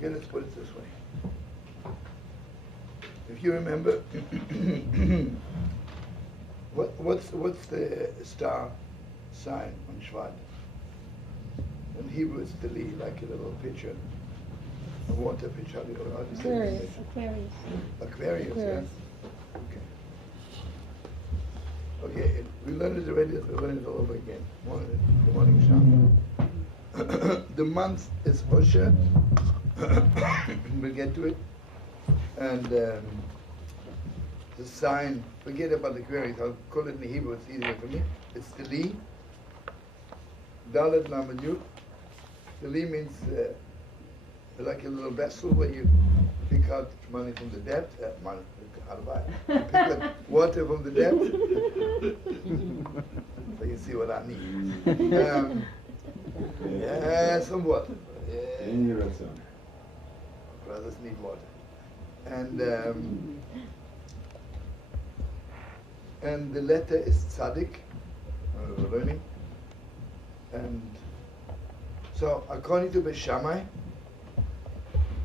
Okay, let's put it this way. If you remember, what's the star sign on Shevat? In Hebrew it's tali, like a little pitcher, a water pitcher. How do you say Aquarius. Aquarius, yes. Okay. Okay, we learned it already, let's learn it all over again. The morning Shabbat. The month is Osher. We'll get to it. And the sign, forget about the Aquarius, I'll call it in Hebrew, it's easier for me. It's tali. Dalet Lamed Yud. Tali means like a little vessel where you pick out money from the depth. You pick out water from the depth. So you see what I mean. Yeah, some water. Yeah. Brothers need water. And the letter is tzaddik. We're learning. And so, according to Beshamai,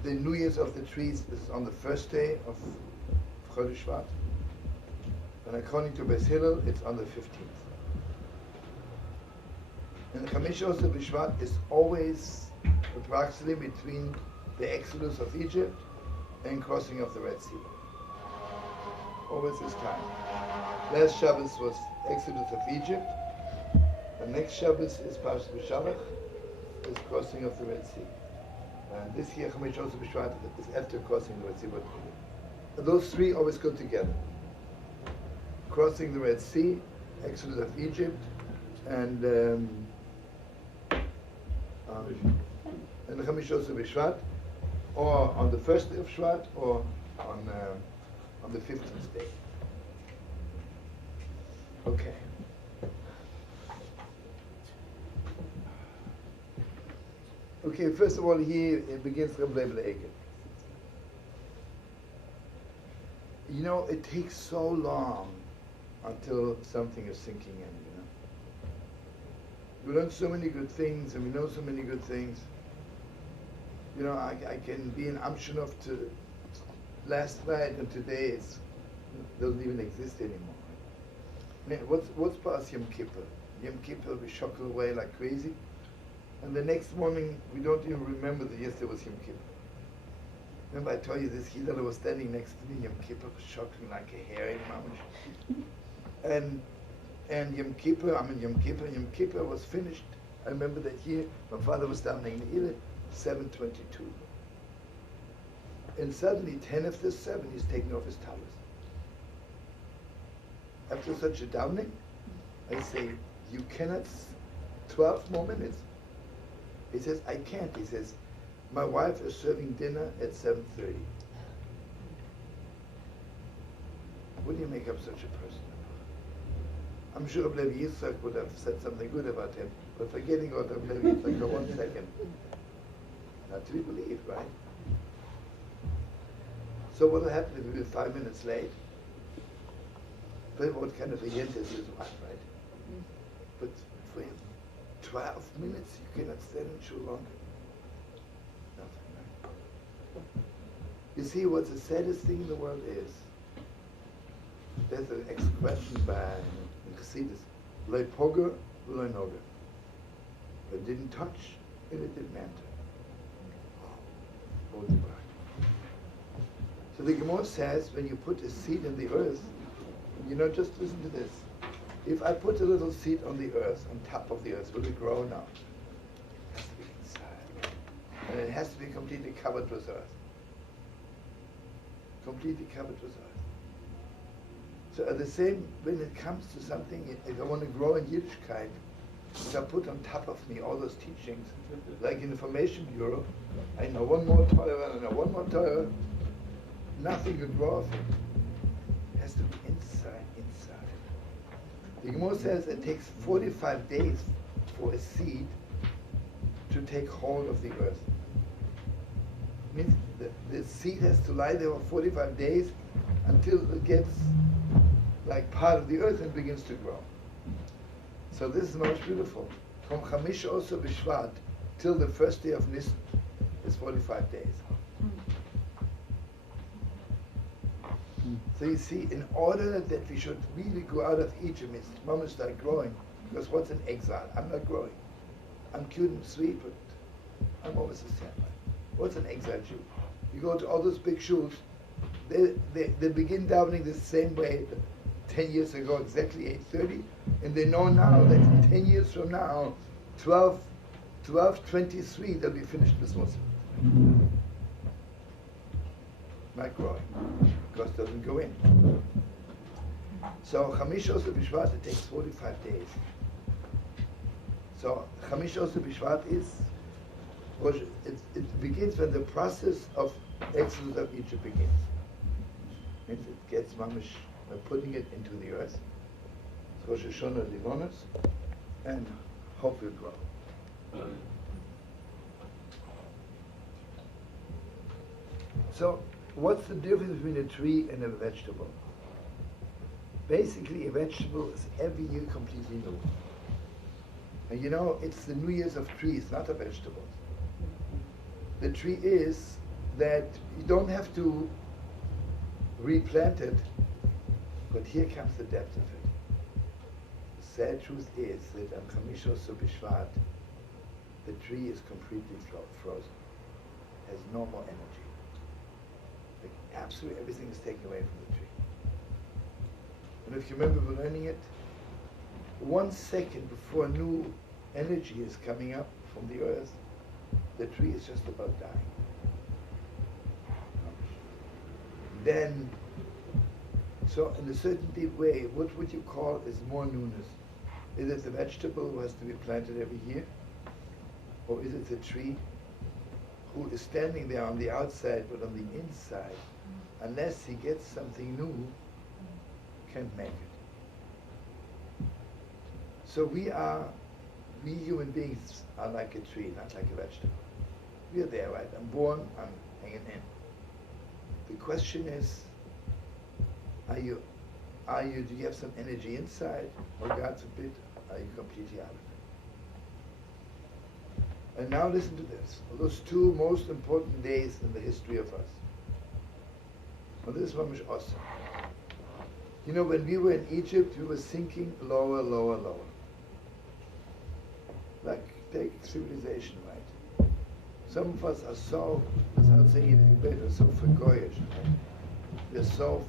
the New Year's of the trees is on the first day of Chodesh Shvat, and according to Beis Hillel, it's on the 15th. And the Chamish also B'Shvat is always approximately between the Exodus of Egypt and crossing of the Red Sea. Always this time. Last Shabbos was Exodus of Egypt. The next Shabbos is Parashat B'Shalach, is crossing of the Red Sea. And this year, Chamish also B'Shvat is after crossing the Red Sea. But those three always go together. Crossing the Red Sea, Exodus of Egypt, and the Chamish also B'Shvat, or on the first day of Shvat, or on the 15th day. Okay. Okay, first of all, here it begins Leibele Eiger. You know, it takes so long until something is sinking in, you know. We learn so many good things, and we know so many good things. You know, I can be in Amshinov to last night, and today it doesn't even exist anymore. Man, what's past Yom Kippur? Yom Kippur, we shuckle away like crazy. And the next morning, we don't even remember that yesterday was Yom Kippur. Remember I told you this Yehudah was standing next to me, Yom Kippur was shuckling like a hairy mamash. And Yom Kippur was finished. I remember that year, my father was down in Leibele, 7:22. And suddenly, 10 after 7, he's taking off his towels. After such a downing, I say, you cannot, 12 more minutes. He says, I can't. He says, my wife is serving dinner at 7:30. What do you make up such a person? I'm sure Levi Yitzchak would have said something good about him, but forgetting about Levi Yitzchak for 1 second. Not to be believed, right? So what will happen if we were 5 minutes late? But what kind of a yent is his wife, right? But for him, 12 minutes, you cannot stand in shul longer. Nothing, right? You see, what's the saddest thing in the world is, there's an expression by Chassidus, Lo poga, lo noga. It didn't touch, and it didn't enter. So the Gemara says, when you put a seed in the earth, you know, just listen to this. If I put a little seed on the earth, on top of the earth, will it grow now? It has to be inside. And it has to be completely covered with earth. Completely covered with earth. So at the same, when it comes to something, if I want to grow in Yiddishkeit, if I put on top of me all those teachings, like in the Information Bureau, I know one more torah, I know one more torah, nothing will grow of it. It has to be inside. The Gemara says it takes 45 days for a seed to take hold of the earth. It means the seed has to lie there for 45 days until it gets like part of the earth and begins to grow. So this is most beautiful. From Chamish also B'Shvat till the first day of Nisan, is 45 days. So you see, in order that we should really go out of Egypt, it's Mama start growing. Because what's an exile? I'm not growing. I'm cute and sweet, but I'm always a standby. What's an exile Jew? You go to all those big shuls, they begin davening the same way 10 years ago, exactly 8:30, and they know now that 10 years from now, 12:23, they'll be finished with Muslim. Not growing, because it doesn't go in. So Chamish Oseh B'Shvat, it takes 45 days. So Chamish Oseh B'Shvat it begins when the process of exodus of Egypt begins. Means it gets mamish by putting it into the earth. It's Rosh Hashanah Livonos, and hope will grow. So, what's the difference between a tree and a vegetable? Basically, a vegetable is every year completely new. And you know, it's the New Year's of trees, not of vegetables. The tree is that you don't have to replant it, but here comes the depth of it. The sad truth is that on Chamish Oseh B'Shvat, the tree is completely frozen, has no more energy. Like absolutely everything is taken away from the tree. And if you remember we're learning it, 1 second before new energy is coming up from the earth, the tree is just about dying. Then, so in a certain deep way, what would you call is more newness? Is it the vegetable who has to be planted every year? Or is it the tree who is standing there on the outside but on the inside, unless he gets something new, can't make it? So we human beings are like a tree, not like a vegetable. We are there, right? I'm born, I'm hanging in. The question is, do you have some energy inside, or God forbid, are you completely out of it? And now listen to this. Those 2 most important days in the history of us. Well, this one is awesome. You know, when we were in Egypt, we were sinking lower, lower, lower. Like, take civilization, right? Some of us are so, without saying it, are so forgoyish, right? We're so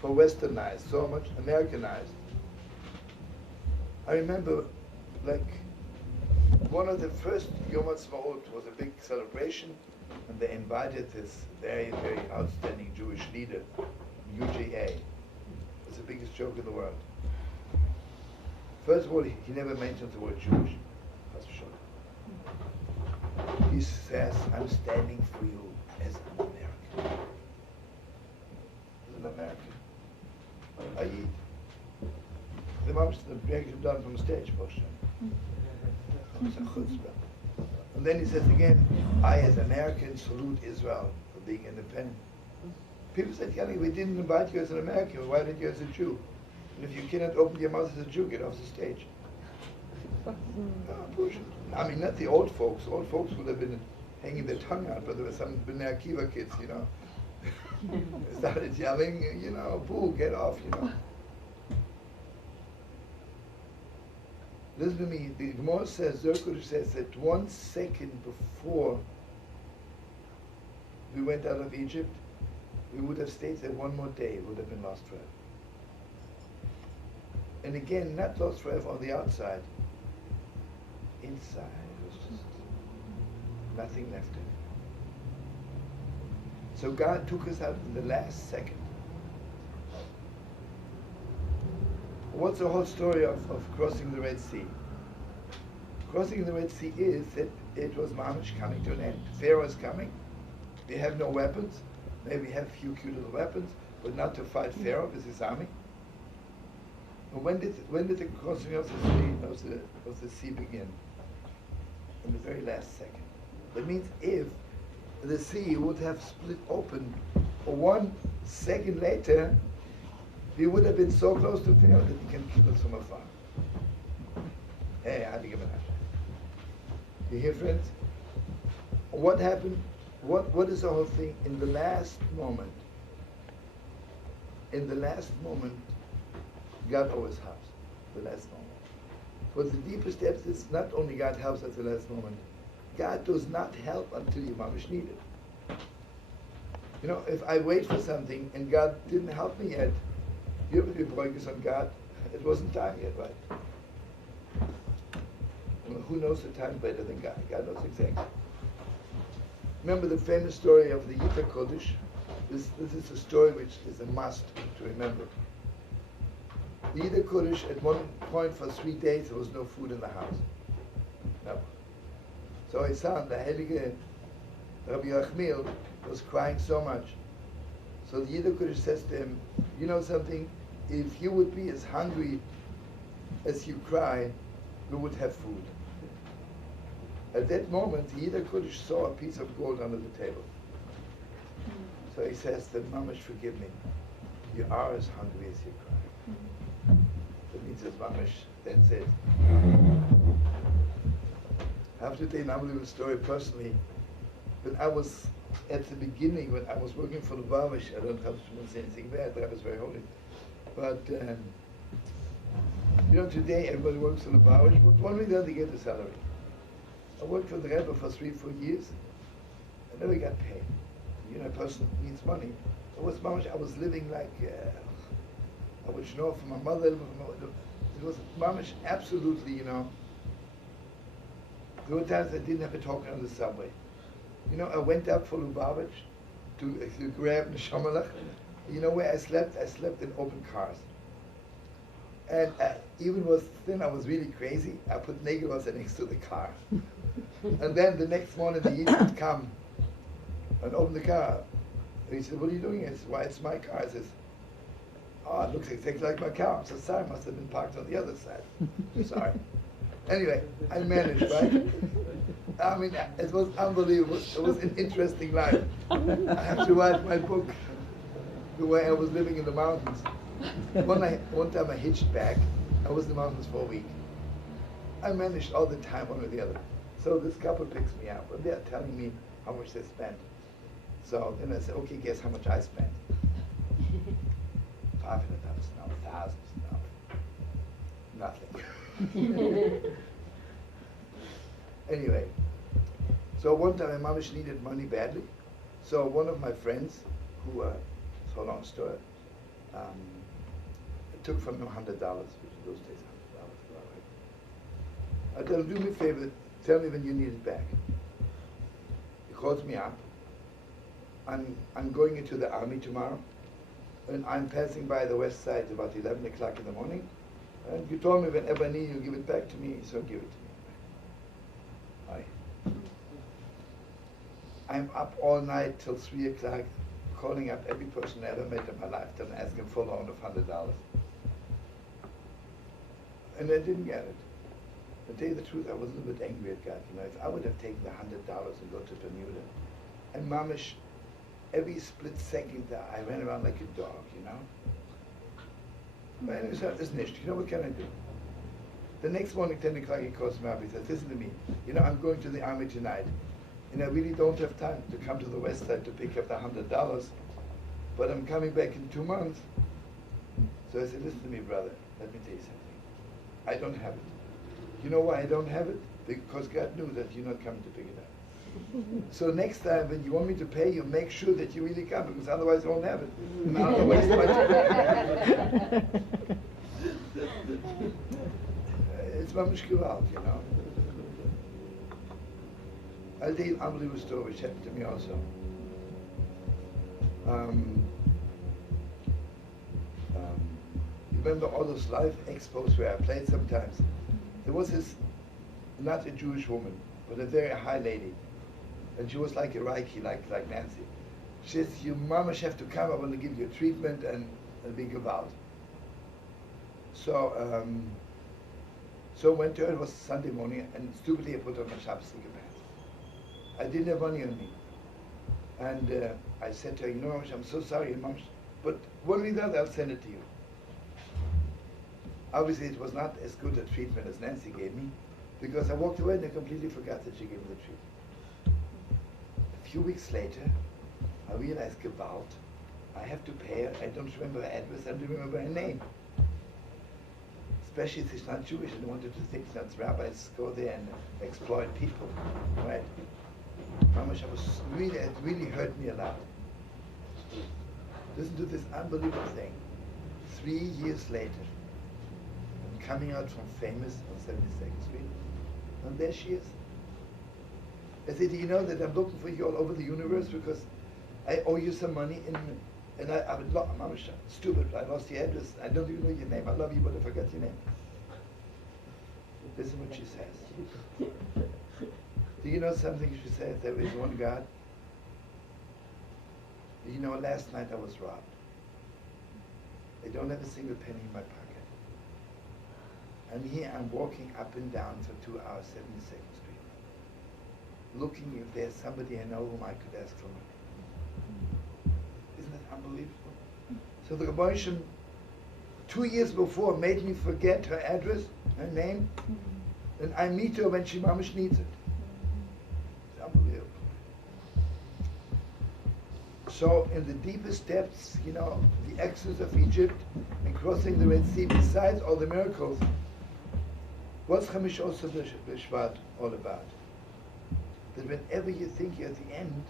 for westernized, so much Americanized. I remember, like, one of the first Yom Ha'atzmaut was a big celebration, and they invited this very, very outstanding Jewish leader, UJA. It's the biggest joke in the world. First of all, he never mentioned the word Jewish. That's for sure. He says, I'm standing for you as an American. As an American. I eat. The mom's the break done from stage, Moshe. And then he says again, I as American salute Israel for being independent. People said, Yanni, we didn't invite you as an American, why did you as a Jew? And if you cannot open your mouth as a Jew, get off the stage. I mean, not the old folks. Old folks would have been hanging their tongue out, but there were some Bnei Akiva kids, you know. They started yelling, you know, boo, get off, you know. Listen to me, the Gemara says, Zerkush says that 1 second before we went out of Egypt, we would have stayed there 1 more day, it would have been lost forever. And again, not lost forever on the outside. Inside, it was just nothing left in it. So God took us out in the last second. What's the whole story of crossing the Red Sea? Crossing the Red Sea is that it was Mamish coming to an end. Pharaoh is coming. They have no weapons. Maybe have a few cute little weapons, but not to fight Pharaoh with his army. But when did the crossing of the sea begin? In the very last second. That means if the sea would have split open 1 second later, we would have been so close to Pharaoh that he can kill us from afar. Hey, I had to give it up. You hear, friends? what happened? What is the whole thing? In the last moment, God always helps. The last moment. For the deepest depths, it's not only God helps at the last moment. God does not help until you mamish need it. You know, if I wait for something and God didn't help me yet, you ever be focused on God? It wasn't time yet, right? Well, who knows the time better than God? God knows exactly. Remember the famous story of the Yita Kodesh? This is a story which is a must to remember. The Yita Kodesh, at one point for 3 days, there was no food in the house. No. So his son, the Heilige Rabbi Yachmiel, was crying so much. So the Yita Kodesh says to him, you know something? If you would be as hungry as you cry, we would have food. At that moment, the Yita Kodesh saw a piece of gold under the table. So he says to Mamash, forgive me. You are as hungry as you cry. That means as Mamash, that's it. I have to tell you an unbelievable story personally. When I was at the beginning, when I was working for the Bavish, I don't have to say anything bad, but I was very holy. But, you know, today everybody works for the Bavish, but one way or the other they get a salary. I worked for the Rebbe for 3-4 years. I never got paid. You know, a person needs money. I was living like, I would know from my mother. It was mamish, absolutely, you know. There were times I didn't have a token on the subway. You know, I went up for Lubavitch to grab the Shamalach. You know where I slept? I slept in open cars. And even then I was really crazy. I put Negelos next to the car. And then the next morning the Yid would come and open the car. And he said, what are you doing? I said, why, it's my car. I says, oh, it looks exactly like my car. So sorry, must have been parked on the other side. Sorry. Anyway, I managed, right? I mean, it was unbelievable. It was an interesting life. I have to write my book, the way I was living in the mountains. One time I hitched back. I was in the mountains for a week. I managed all the time, one or the other. So this couple picks me up, and they're telling me how much they spent. So then I said, okay, guess how much I spent? $500, no, thousands, no, nothing. Anyway, so one time my mamish needed money badly. So one of my friends, who, it's a long story, took from him $100, which in those days $100 was a lot, right? I tell him, do me a favor, tell me when you need it back. He calls me up. I'm going into the army tomorrow, and I'm passing by the west side about 11 o'clock in the morning, and you told me whenever I need you, give it back to me, so give it to me. I'm up all night till 3 o'clock, calling up every person I ever met in my lifetime, asking for a loan of $100. And I didn't get it. To tell you the truth, I was a little bit angry at God. You know, if I would have taken the $100 and go to Bermuda, and mamish, every split second I ran around like a dog, you know. But anyway, so it's nicht. You know, what can I do? The next morning, 10 o'clock, he calls me up. He says, listen to me. You know, I'm going to the army tonight, and I really don't have time to come to the west side to pick up the $100, but I'm coming back in 2 months. So I said, listen to me, brother. Let me tell you something. I don't have it. You know why I don't have it? Because God knew that you're not coming to pick it up. So next time when you want me to pay you, make sure that you really come, because otherwise I won't have it. And I don't waste my time. It's mamish gewalt, you know. I'll tell you an unbelievable story which happened to me also. You remember all those live expos where I played sometimes? There was this, not a Jewish woman, but a very high lady. And she was like a Reiki, like Nancy. She says, your mamash have to come, I want to give you a treatment and be gewalt. So, so went to her, it was Sunday morning, and stupidly I put on my Shabbos pants. I didn't have money on me. And I said to her, you know, mamash, I'm so sorry, mamash, but one way or the other, I'll send it to you. Obviously, it was not as good a treatment as Nancy gave me, because I walked away and I completely forgot that she gave me the treatment. few weeks later, I realized Gewalt. I have to pay her. I don't remember her address. I don't remember her name. Especially if she's not Jewish. I don't want her to think that rabbis go there and exploit people, right? How much it really hurt me a lot. Listen to this unbelievable thing. 3 years later, I'm coming out from Famous on 72nd Street, and there she is. I said, do you know that I'm looking for you all over the universe because I owe you some money and I'm stupid, I lost your address, I don't even know your name, I love you but I forgot your name. Listen what she says. Do you know something she says? There is one God. You know, last night I was robbed. I don't have a single penny in my pocket. And here I'm walking up and down for 2 hours, 72nd Street, looking if there's somebody I know whom I could ask for money. Isn't that unbelievable? So the Rebbe Shem, 2 years before, made me forget her address, her name, and I meet her when she mamish needs it. It's unbelievable. So in the deepest depths, you know, the exodus of Egypt and crossing the Red Sea, besides all the miracles, what's Chamish also Shevat all about? That whenever you think you're at the end,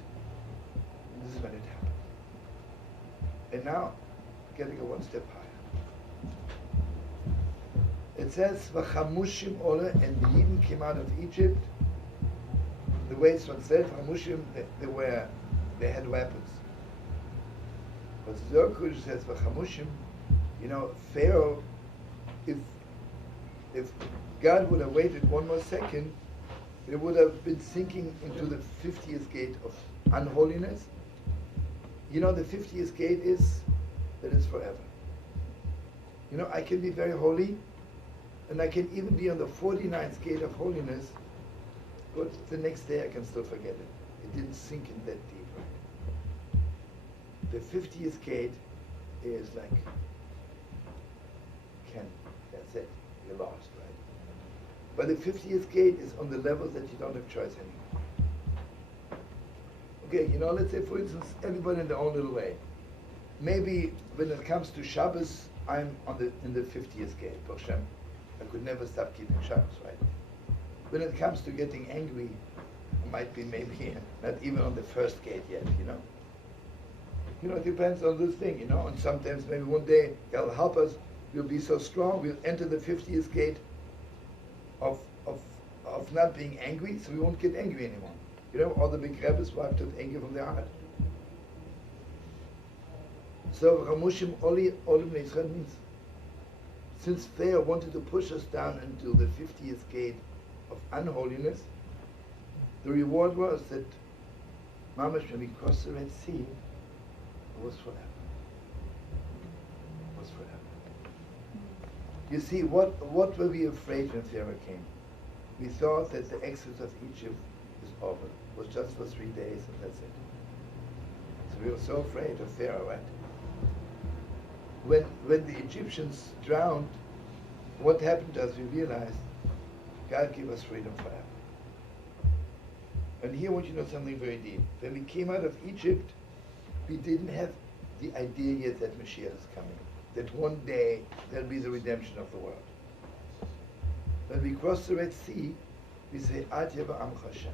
this is when it happened. And now, gotta go one step higher. It says, V'chamushim ola, and the Yidden came out of Egypt. The way it's said, Chamushim, they had weapons. But Zoar says, V'chamushim, you know, Pharaoh, if God would have waited one more second, it would have been sinking into the 50th gate of unholiness. You know, the 50th gate is that it's forever. You know, I can be very holy, and I can even be on the 49th gate of holiness, but the next day I can still forget it. It didn't sink in that deep, right? The 50th gate is like, that's it, you're lost, right? But the 50th gate is on the level that you don't have choice anymore. Okay, you know, let's say, for instance, everybody in their own little way. Maybe when it comes to Shabbos, I'm in the 50th gate, Hashem. I could never stop keeping Shabbos, right? When it comes to getting angry, I might be maybe not even on the first gate yet, you know? You know, it depends on this thing, you know? And sometimes maybe one day God will help us, we'll be so strong, we'll enter the 50th gate of not being angry, so we won't get angry anymore. You know, all the big rabbis wiped out anger from their heart. So Ramushim Olim Yisrael means, since Pharaoh wanted to push us down into the 50th gate of unholiness, the reward was that Mamash, when we crossed the Red Sea, it was forever. It was forever. You see, what were we afraid when Pharaoh came? We thought that the exodus of Egypt is over. It was just for 3 days and that's it. So we were so afraid of Pharaoh, right? When the Egyptians drowned, what happened to us? We realized God gave us freedom forever. And here I want you to know something very deep. When we came out of Egypt, we didn't have the idea yet that Mashiach is coming. That one day there'll be the redemption of the world. When we cross the Red Sea, we say, Ad Yeva Amcha Hashem,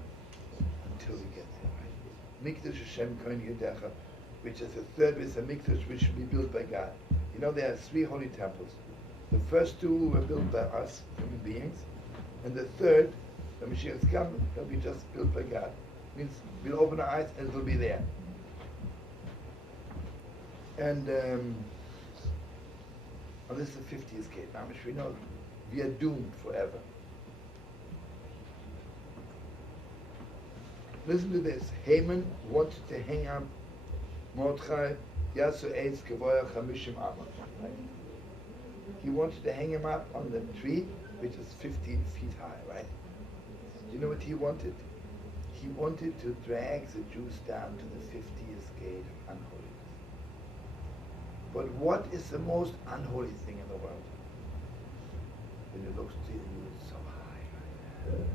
until we get there, right? Mikdash Hashem Kohen Yehudah, which is the third with a Mikdash which should be built by God. You know, there are 3 holy temples. The first 2 were built by us, human beings, and the third, the Mashiach's come, it'll be just built by God. Means we'll open our eyes and it'll be there. And this is the 50th gate. Now, we know we are doomed forever. Listen to this. Haman wanted to hang up Mordechai Yasu Eitz Kevoya Chamishim Amot. Right? He wanted to hang him up on the tree, which is 15 feet high, right? You know what he wanted? He wanted to drag the Jews down to the 50th gate of unholiness. But what is the most unholy thing in the world? When you look to you, it's so high, right?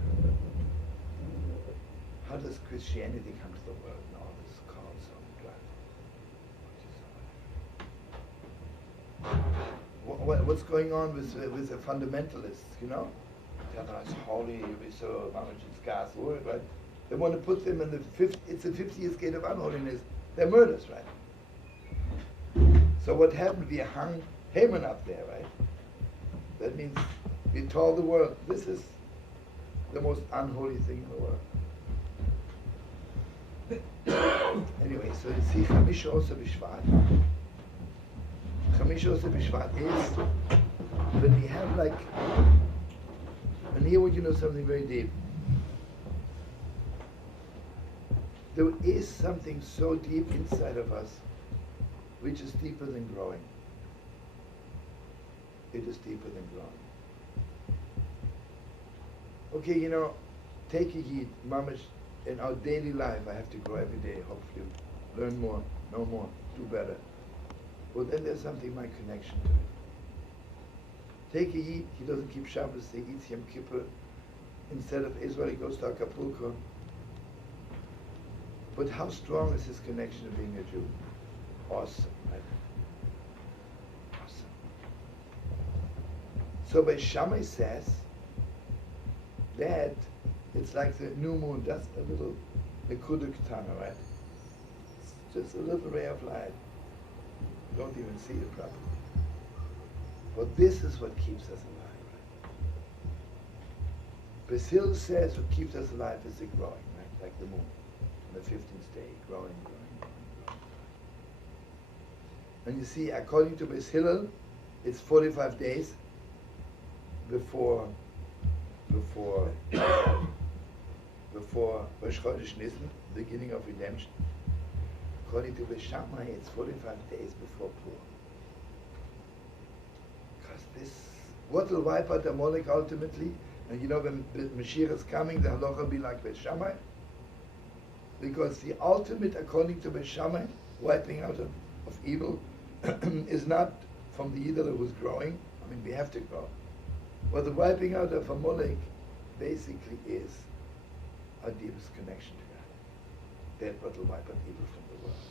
how does Christianity come to the world and all this called so what's going on with the fundamentalists, you know? It's holy, we so how much it's gas, right? They want to put them in it's the 50th gate of unholiness. They're murders, right? So what happened? We hung Haman up there, right? That means we told the world, this is the most unholy thing in the world. Anyway, so you see, Chamisha also Bishvat. Chamisha also Bishvat is when we have like, and here we know something very deep. There is something so deep inside of us which is deeper than growing. It is deeper than growing. Okay, you know, take a heat, mamash, in our daily life I have to grow every day, hopefully learn more, know more, do better. Well, then there's something, my connection to it. Take a heat, he doesn't keep Shabbos, he eats Yom Kippur. Instead of Israel, he goes to Acapulco. But how strong is his connection to being a Jew? Awesome, right? Awesome. So by Shammai says that it's like the new moon, just a little Nekuda Ketana, right? It's just a little ray of light. You don't even see it properly. But this is what keeps us alive, right? Basil says what keeps us alive is the growing, right? Like the moon on the 15th day, growing. And you see, according to Beis Hillel, it's 45 days before Rosh Chodesh Nisan, beginning of redemption. According to Beis Shammai, it's 45 days before Purim. Because this, what will wipe out Amalek ultimately? And you know, when Mashiach is coming, the halacha will be like Beis Shammai. Because the ultimate, according to Beis Shammai, wiping out of evil is not from the Yidel who's growing. I mean, we have to grow. But the wiping out of Amalek basically is our deepest connection to God. That what will wipe out evil from the world.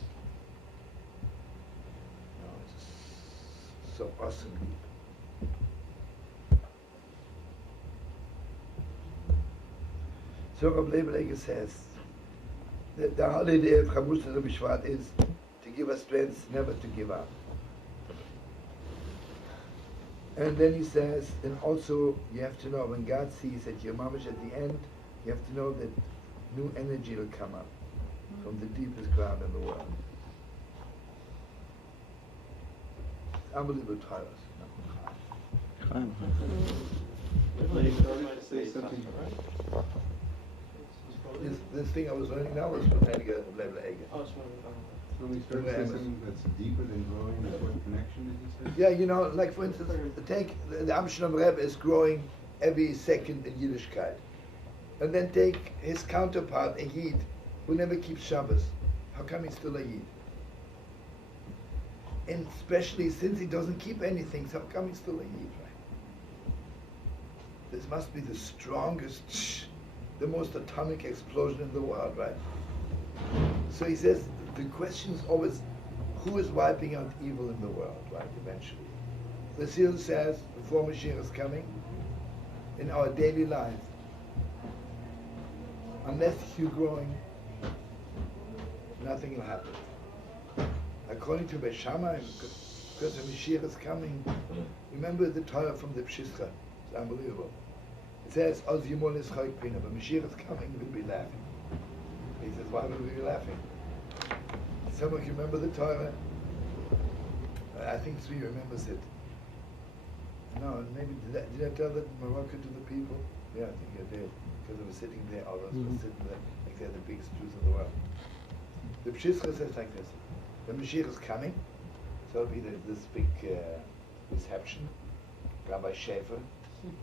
No, it's so awesome deep. So Leibele says that the holiday of Chamush Bishvat is to give us strength never to give up. And then he says, and also you have to know, when God sees that you're mamish at the end, you have to know that new energy will come up from the deepest ground in the world. It's unbelievable torah. This thing I was learning now was from Eiger. So we start to say something that's deeper than growing, that's what connection is, he says? Yeah, you know, like for instance, take the Amsterdam Rebbe is growing every second in Yiddishkeit. And then take his counterpart, a Yid, who never keeps Shabbos. How come he's still a Yid? And especially since he doesn't keep anything, so how come he's still a Yid, right? This must be the strongest, the most atomic explosion in the world, right? So he says, the question is always, who is wiping out evil in the world, right, eventually? The Seal says, before Mashiach is coming, in our daily life, unless you're growing, nothing will happen. According to Beis Shammai, because the Mashiach is coming, remember the Torah from the Pshischa, it's unbelievable. It says, Oz Yimol is Chayk Pina, but Mashiach is coming, we'll be laughing. He says, why will we be laughing? Some of you remember the Torah? I think Tzvi remembers it. No, maybe, did I tell that in Morocco to the people? Yeah, I think I did. Because I was sitting there, all of us were sitting there, like they're the biggest Jews in the world. The Pshischa says like this, the Mashiach is coming, so it'll be this big reception, Rabbi Schaefer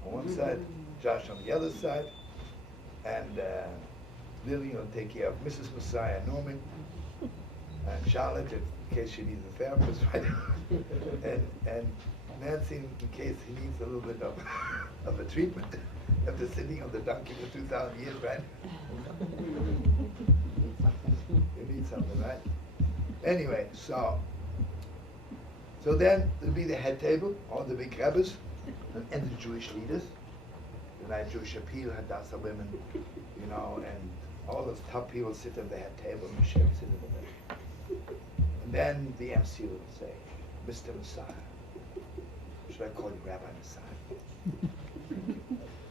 on one side, Josh on the other side, and Lily will take care of Mrs. Messiah Norman, and Charlotte in case she needs a therapist, right? and Nancy in case he needs a little bit of a treatment after sitting on the donkey for 2,000 years, right? Anyway, so then there'll be the head table, all the big rabbis, and the Jewish leaders, the night Jewish appeal, Hadassah women, you know, and all those top people sit at the head table, and Moshiach sit at the back. And then the MC will say, Mr. Messiah. Should I call you Rabbi Messiah?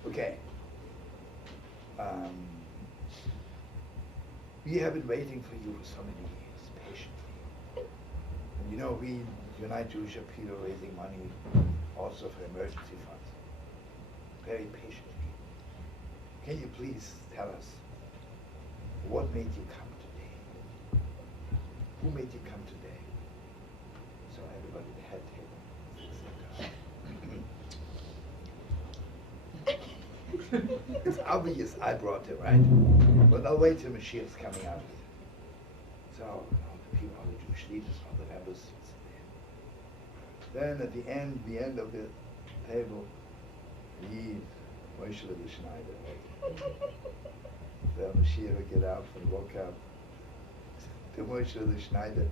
Okay. We have been waiting for you for so many years, patiently. And you know, we Unite Jewish Appeal are raising money also for emergency funds. Very patiently. Can you please tell us what made you come today? Who made you come today? So everybody at the head table. It's obvious I brought him, right? But I'll wait till Mashiach's coming out. So all the people, all the Jewish leaders, all the rabbis sit there. Then at the end of the table, Yid, Moshe the Schneider, right? The Mashiach would get up and walk up to Moshe the Schneider.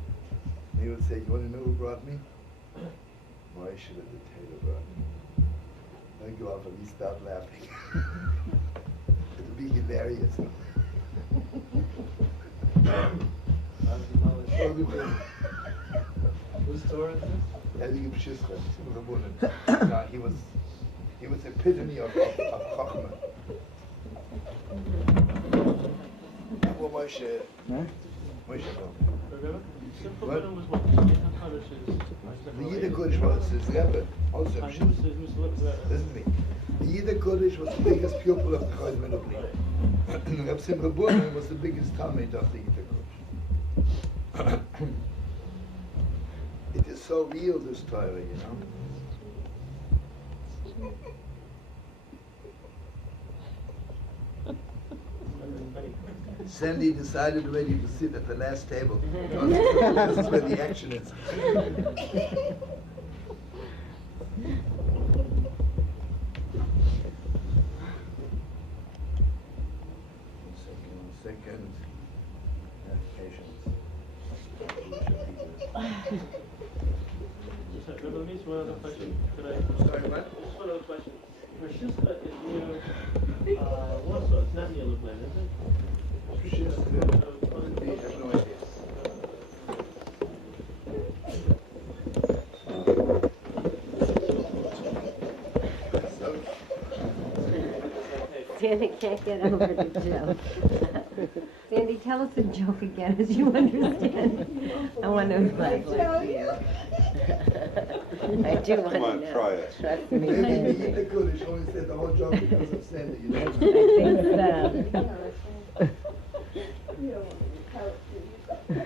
And he would say, you want to know who brought me? Moshe the Taylor brought me. Then go up and we start laughing. It would be hilarious. Whose torah is this? No, he was epitome of Chachma. Well, Moshe. What? The Yid Kodesh was his Rebbe, also. Listen to me. The Yid Kodesh was the biggest pupil of the Chayz Menubli. And Reb Simcha Bunim was the biggest talmid of the Yid Kodesh. It is so real, this Torah, you know. Sandy decided already to sit at the last table. This is where the action is. One second. Have patience. Let me ask one other question. Could I? Sorry, what? Just one other question. Fascista is near Warsaw. It's not near Leibele, is it? I have no idea. Sandy can't get over the joke. Sandy, tell us a joke again as you understand. I want to advise you. I do want to know. Come on, try it. Trust me. Maybe the Yid Kodesh only said the whole joke because of Sandy, you know? I think so.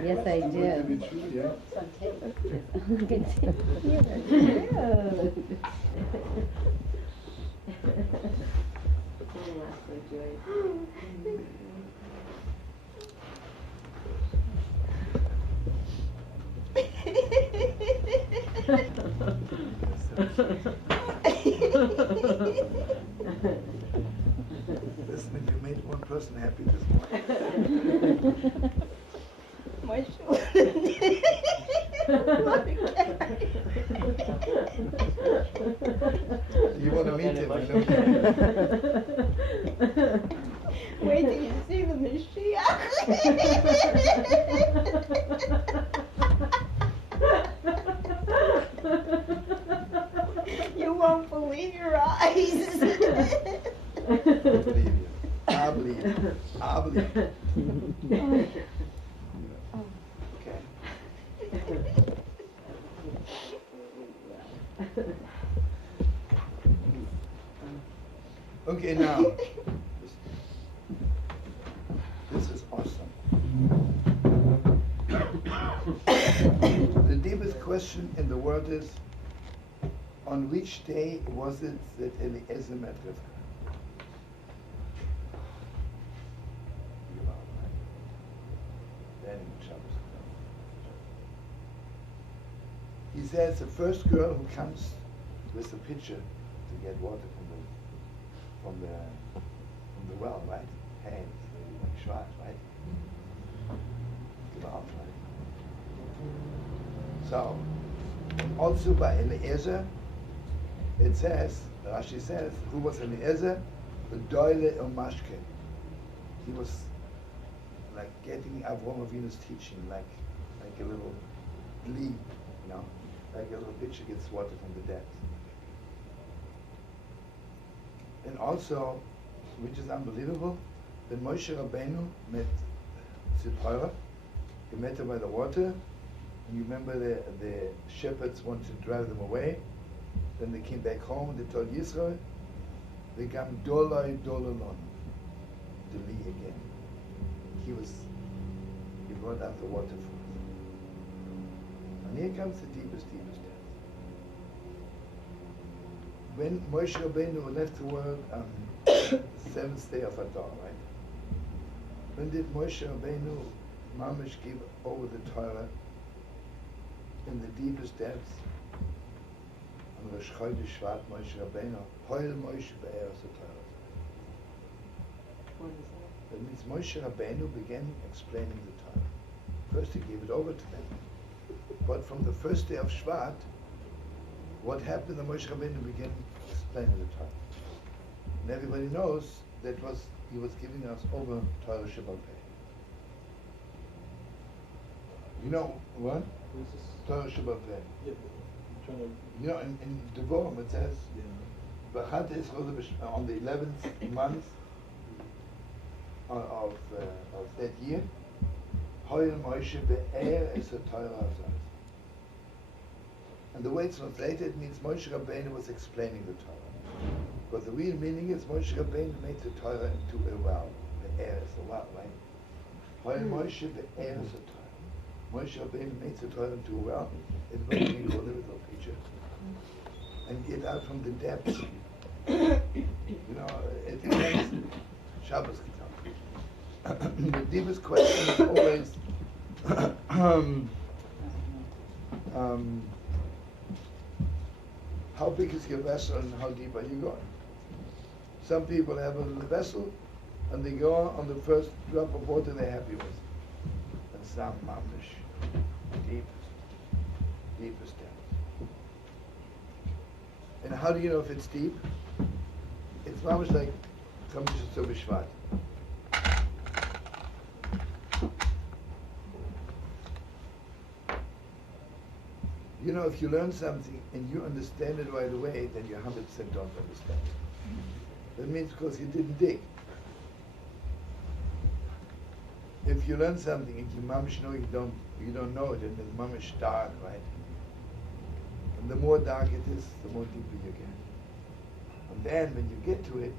Yes, I do. To be true, yeah. Look at you. Listen, if you made one person happy this morning. My shoulder. You want to meet him, I know. Wait till you see the moshiach. You won't believe your eyes. I believe you. I believe you. I believe you. Okay. Okay, now. This is awesome. The deepest question in the world is, on which day was it that Eliezer met Rivka? Then Shabbos. He says the first girl who comes with a pitcher to get water from the well, right? Hey, it's Shevat, right? Give up, right? So, and also by Eliezer, it says, Rashi says, who was Eliezer? The Doile or Mashke. He was like getting Avraham Avinu's teaching, like a little glee, like a little pitcher gets water from the depths. And also, which is unbelievable, when Moshe Rabbeinu met Zittorah, he met her by the water, and you remember the shepherds wanted to drive them away. Then they came back home and they told Yisrael, they came dolai dolalon, the Lee again. He brought out the water for us. And here comes the deepest depth. When Moshe Rabbeinu left the world on the 7th day of Adar, right? When did Moshe Rabbeinu Mamish give over the Torah in the deepest depths? On Rosh Chodesh Shevat Moshe Rabbeinu, Hoil Moshe be'er zttl. What is that? That means Moshe Rabbeinu began explaining the Torah. First he gave it over to them. But from the first day of Shevat, what happened? The Moshe Rabbeinu began explaining the Torah. And everybody knows that he was giving us over Torah Shebat. You know what? Torah Shebat. Yeah, I'm trying to. You know, in Devorim it says, on the 11th month of that year, Hoil Moshe be'er es Torah hazat. And the way it's translated means Moshe Rabbeinu was explaining the Torah. But the real meaning is Moshe Rabbeinu made the Torah into a well. Be'er is a well, right? Hoil Moshe be'er es Torah. Moshe Rabbeinu made the Torah into a well. It was being called a little picture. And get out from the depths. It depends. Shabbos Kitab. The deepest question is always how big is your vessel and how deep are you going? Some people have a little vessel and they go on the first drop of water they're happy with. And some mamish, deepest depth. And how do you know if it's deep? It's mamish like Kamishas Shvat. If you learn something and you understand it right away, then you 100% don't understand it. That means because you didn't dig. If you learn something and you mamish know you don't know it, and it's mamish dark, right? And the more dark it is, the more deeper you get. And then when you get to it,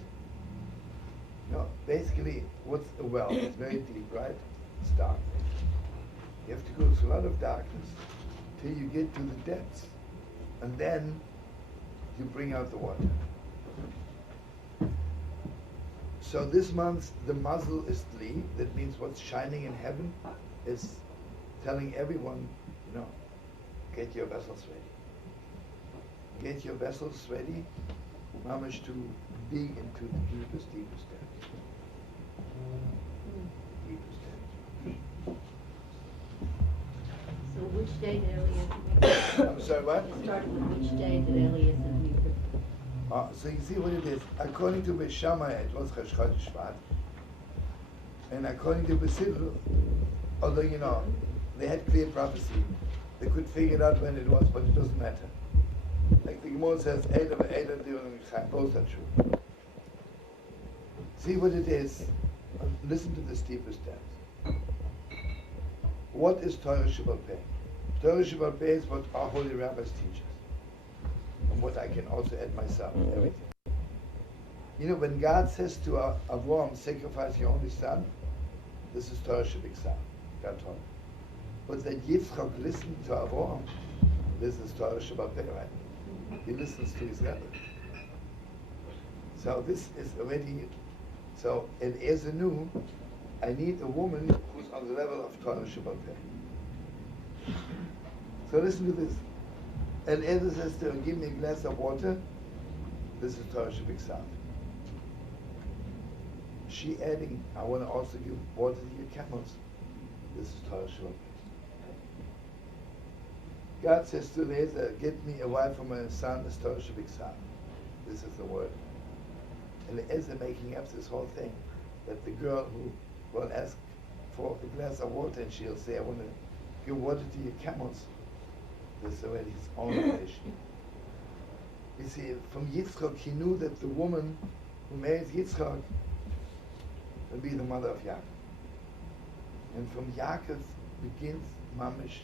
basically what's a well? It's very deep, right? It's dark. You have to go through a lot of darkness till you get to the depths, and then you bring out the water. So this month the muzzle is Li, that means what's shining in heaven is telling everyone, get your vessels ready. Get your vessels ready, mamish, to dig into the deepest depths. Deepest depths. So which day did Elias? I'm sorry, what? It started with which day did Elias and Weaver? So you see what it is. According to Beis Shammai, it was Chodesh Shevat, and according to Beis Hillel, although they had clear prophecy, they could figure it out when it was, but it doesn't matter. Like the Gemara says, both are true. See what it is. Listen to this deepest depth. What is Torah Shebaal Peh? Torah Shebaal Peh is what our holy rabbis teach us, and what I can also add myself. Everything. When God says to Avraham, sacrifice your only son, this is Torah Shebaal God told him. But that Yitzchak listened to Avraham, this is Torah Shebaal Peh, right? He listens to his rabbi. So this is already. So Eliezer knew, I need a woman who's on the level of Torah Shebaal Peh. So listen to this. Eliezer says to her, give me a glass of water. This is Torah Shebaal. She adding, I want to also give water to your camels. This is Torah Shebaal. God says to Eliezer, get me a wife for my son, the torah son. This is the word. And Eliezer making up this whole thing, that the girl who will ask for a glass of water and she'll say, I want to give water to your camels. This is already his own relation. You see, from Yitzchak, he knew that the woman who marries Yitzchak will be the mother of Yaakov. And from Yaakov begins Mamish,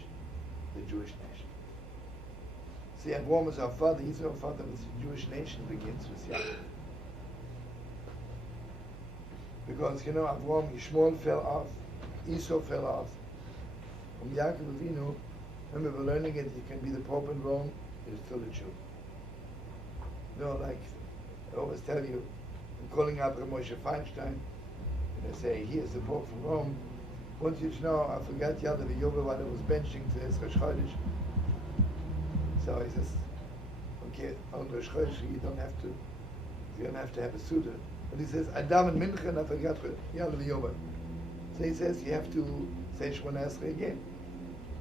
the Jewish nation. See, Avraham is our father, Yitzchak our father, but the Jewish nation begins with Yaakov. Because, you know, Avraham, Yishmael fell off, Esau fell off. From Yaakov Avinu, when we were learning it, you can be the Pope in Rome, you're still a Jew. You know, like, I always tell you, I'm calling out Moshe Feinstein, and I say, here's the Pope from Rome. Want you to know, I forgot the other Yehudah while I was benching to his Rosh Chodesh. So he says, okay, on Rosh Chodesh you don't have to have a Suda. But he says, Adam and Mincha, I forgot the other Yehudah. So he says, you have to say Shemona Esrei again.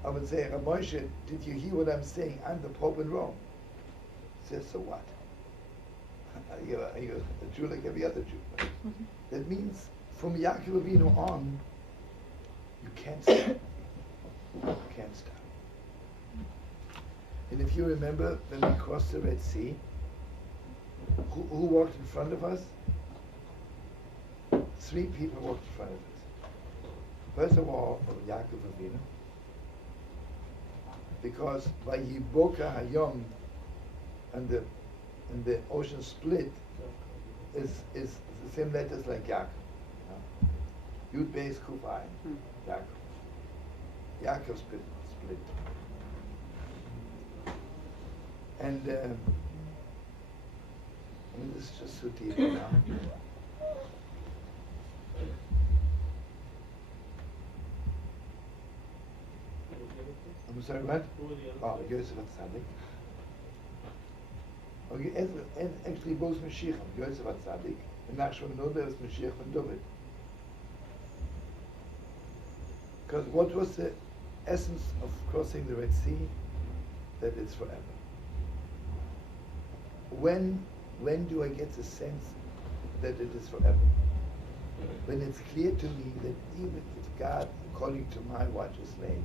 I would say, Moshe, did you hear what I'm saying? I'm the Pope in Rome. He says, so what? You're a Jew like every other Jew. That means from Yaakov Avinu on, you can't stop. You can't stop. And if you remember, when we crossed the Red Sea, who walked in front of us? 3 people walked in front of us. First of all, Yaakov Avinu, because by Yiboka Hayom, and the ocean split is the same letters like Yaakov. Yud Beis Kuf Ayin, Yaakov. Yaakov split. And I mean, this is just so deep now. I'm sorry, what? Oh, Yosef HaTzadik. Okay, actually both Mashiach, Yosef HaTzadik, and Nachshon Noda is Mashiach from David. Because what was the essence of crossing the Red Sea? That it's forever. When do I get the sense that it is forever? When it's clear to me that even if God, according to my watch, is late,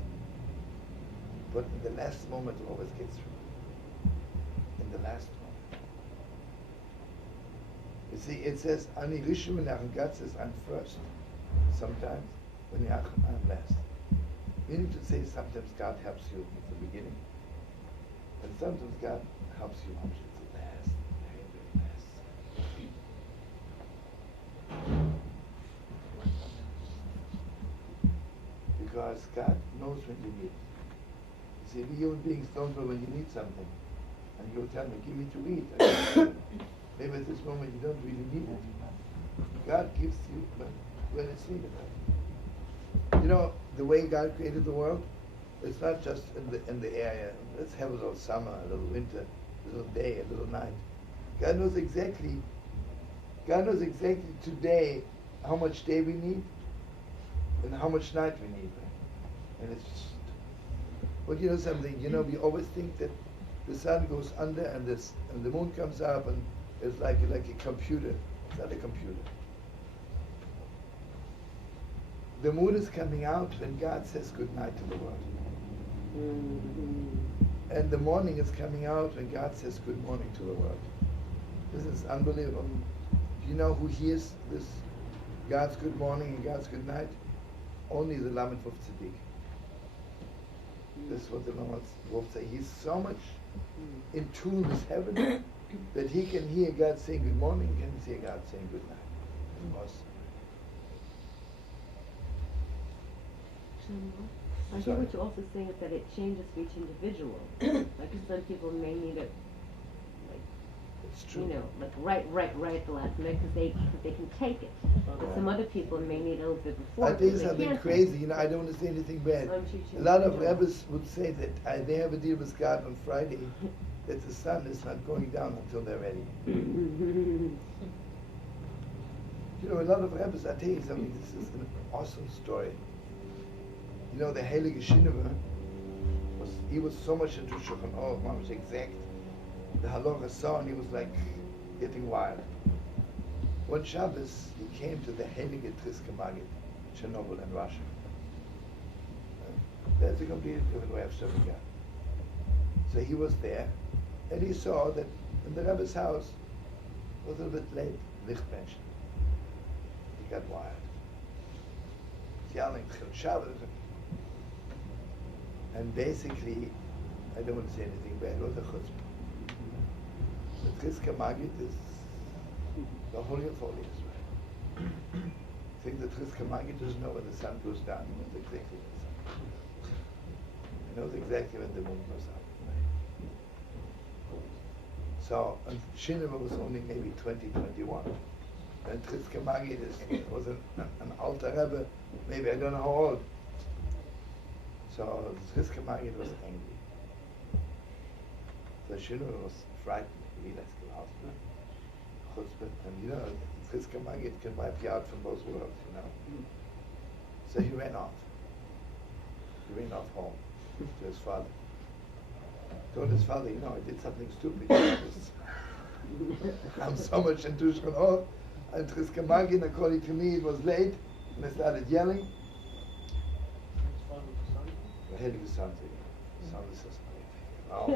but in the last moment it always gets through. In the last moment. You see, it says, Ani Rishon and God says, I'm first. Sometimes, when I'm last. Meaning to say, sometimes God helps you at the beginning, and sometimes God helps you much at the last, very, very last. Because God knows when you need it. See, we human beings don't know when you need something. And you tell me, give me to eat. Maybe at this moment you don't really need it. God gives you when it's needed. You know, the way God created the world, it's not just in the area. Let's have a little summer, a little winter, a little day, a little night. God knows exactly today how much day we need and how much night we need. And it's just, but you know something, you know, we always think that the sun goes under and the moon comes up and it's like a computer. It's not a computer. The moon is coming out when God says good night to the world. Mm-hmm. And the morning is coming out when God says good morning to the world. This is unbelievable. Do you know who hears this God's good morning and God's good night? Only the Lamed of Tzaddik. This is what the Lamed Wolf say. He's so much in tune with heaven that he can hear God saying good morning and hear God saying good night. It's awesome. I think what you're also saying is that it changes for each individual. Like some people may need it, like, it's true. You know, like right at the last minute because they can take it. But some other people may need a little bit before. I think something crazy. You know, I don't want to say anything bad. A lot of rabbis would say that they have a deal with God on Friday that the sun is not going down until they're ready. You know, a lot of rabbis. I tell you something. This is an awesome story. You know, the Heilige Shevat was he was so much into Shulchan Aruch, one was exact. The halacha saw, and he was like getting wild. One Shabbos, he came to the Heilige Triske Magid, Chernobyl in Russia. That's a completely different way of serving God. So he was there, and he saw that in the Rebbe's house was a little bit late, Lichtmenschen. He got wild. Yelling, Shabbos. And basically, I don't want to say anything bad, it was a chutzpah. The Triske Magid is the Holy of Holies, right? I think the Triske Magid doesn't know when the sun goes down, he knows exactly when the sun goes down. He knows exactly when the moon goes up, right? So, and Sheniewa was only maybe 20, 21. And Triske Magid was an alter Rebbe, maybe I don't know how old. So Triske Magid was angry. So Sheniewa was frightened. He likes to house, chutzpah, and you know, Triske Magid can wipe you out from both worlds, you know. So he ran off. He ran off home to his father. Told his father, you know, I did something stupid. I'm so much into Shulchan Aruch, and Triske Magid, according to me, it was late, and I started yelling. The Heilige Son, son is so oh.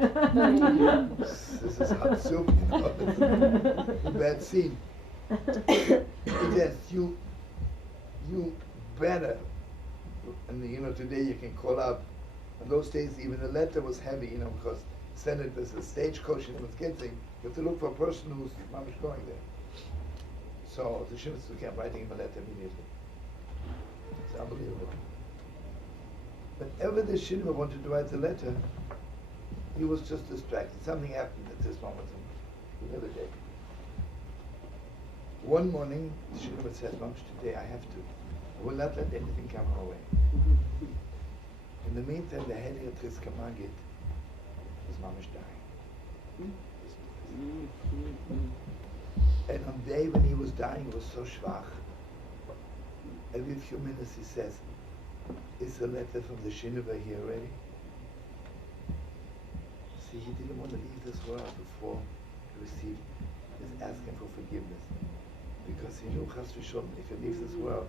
This is hot soup, you know. This is a bad scene. Yes, you better, and you know, today you can call up. In those days, even the letter was heavy, you know, because Senate was a stagecoach and it was getting. You have to look for a person who's mamish going there. So the Shevet began writing him a letter immediately. It's unbelievable. Whenever the Shevet wanted to write the letter, he was just distracted. Something happened at this moment in the day. One morning, the Shevet says, Mamish, today I have to. I will not let anything come our way. In the meantime, the Heilige Triske Magid was mamish dying. And on the day when he was dying, he was so schwach. Every few minutes he says, is a letter from the Sheniewa here already? See, he didn't want to leave this world before he received his asking for forgiveness. Because he knew, chas v'sholom, if he leaves this world,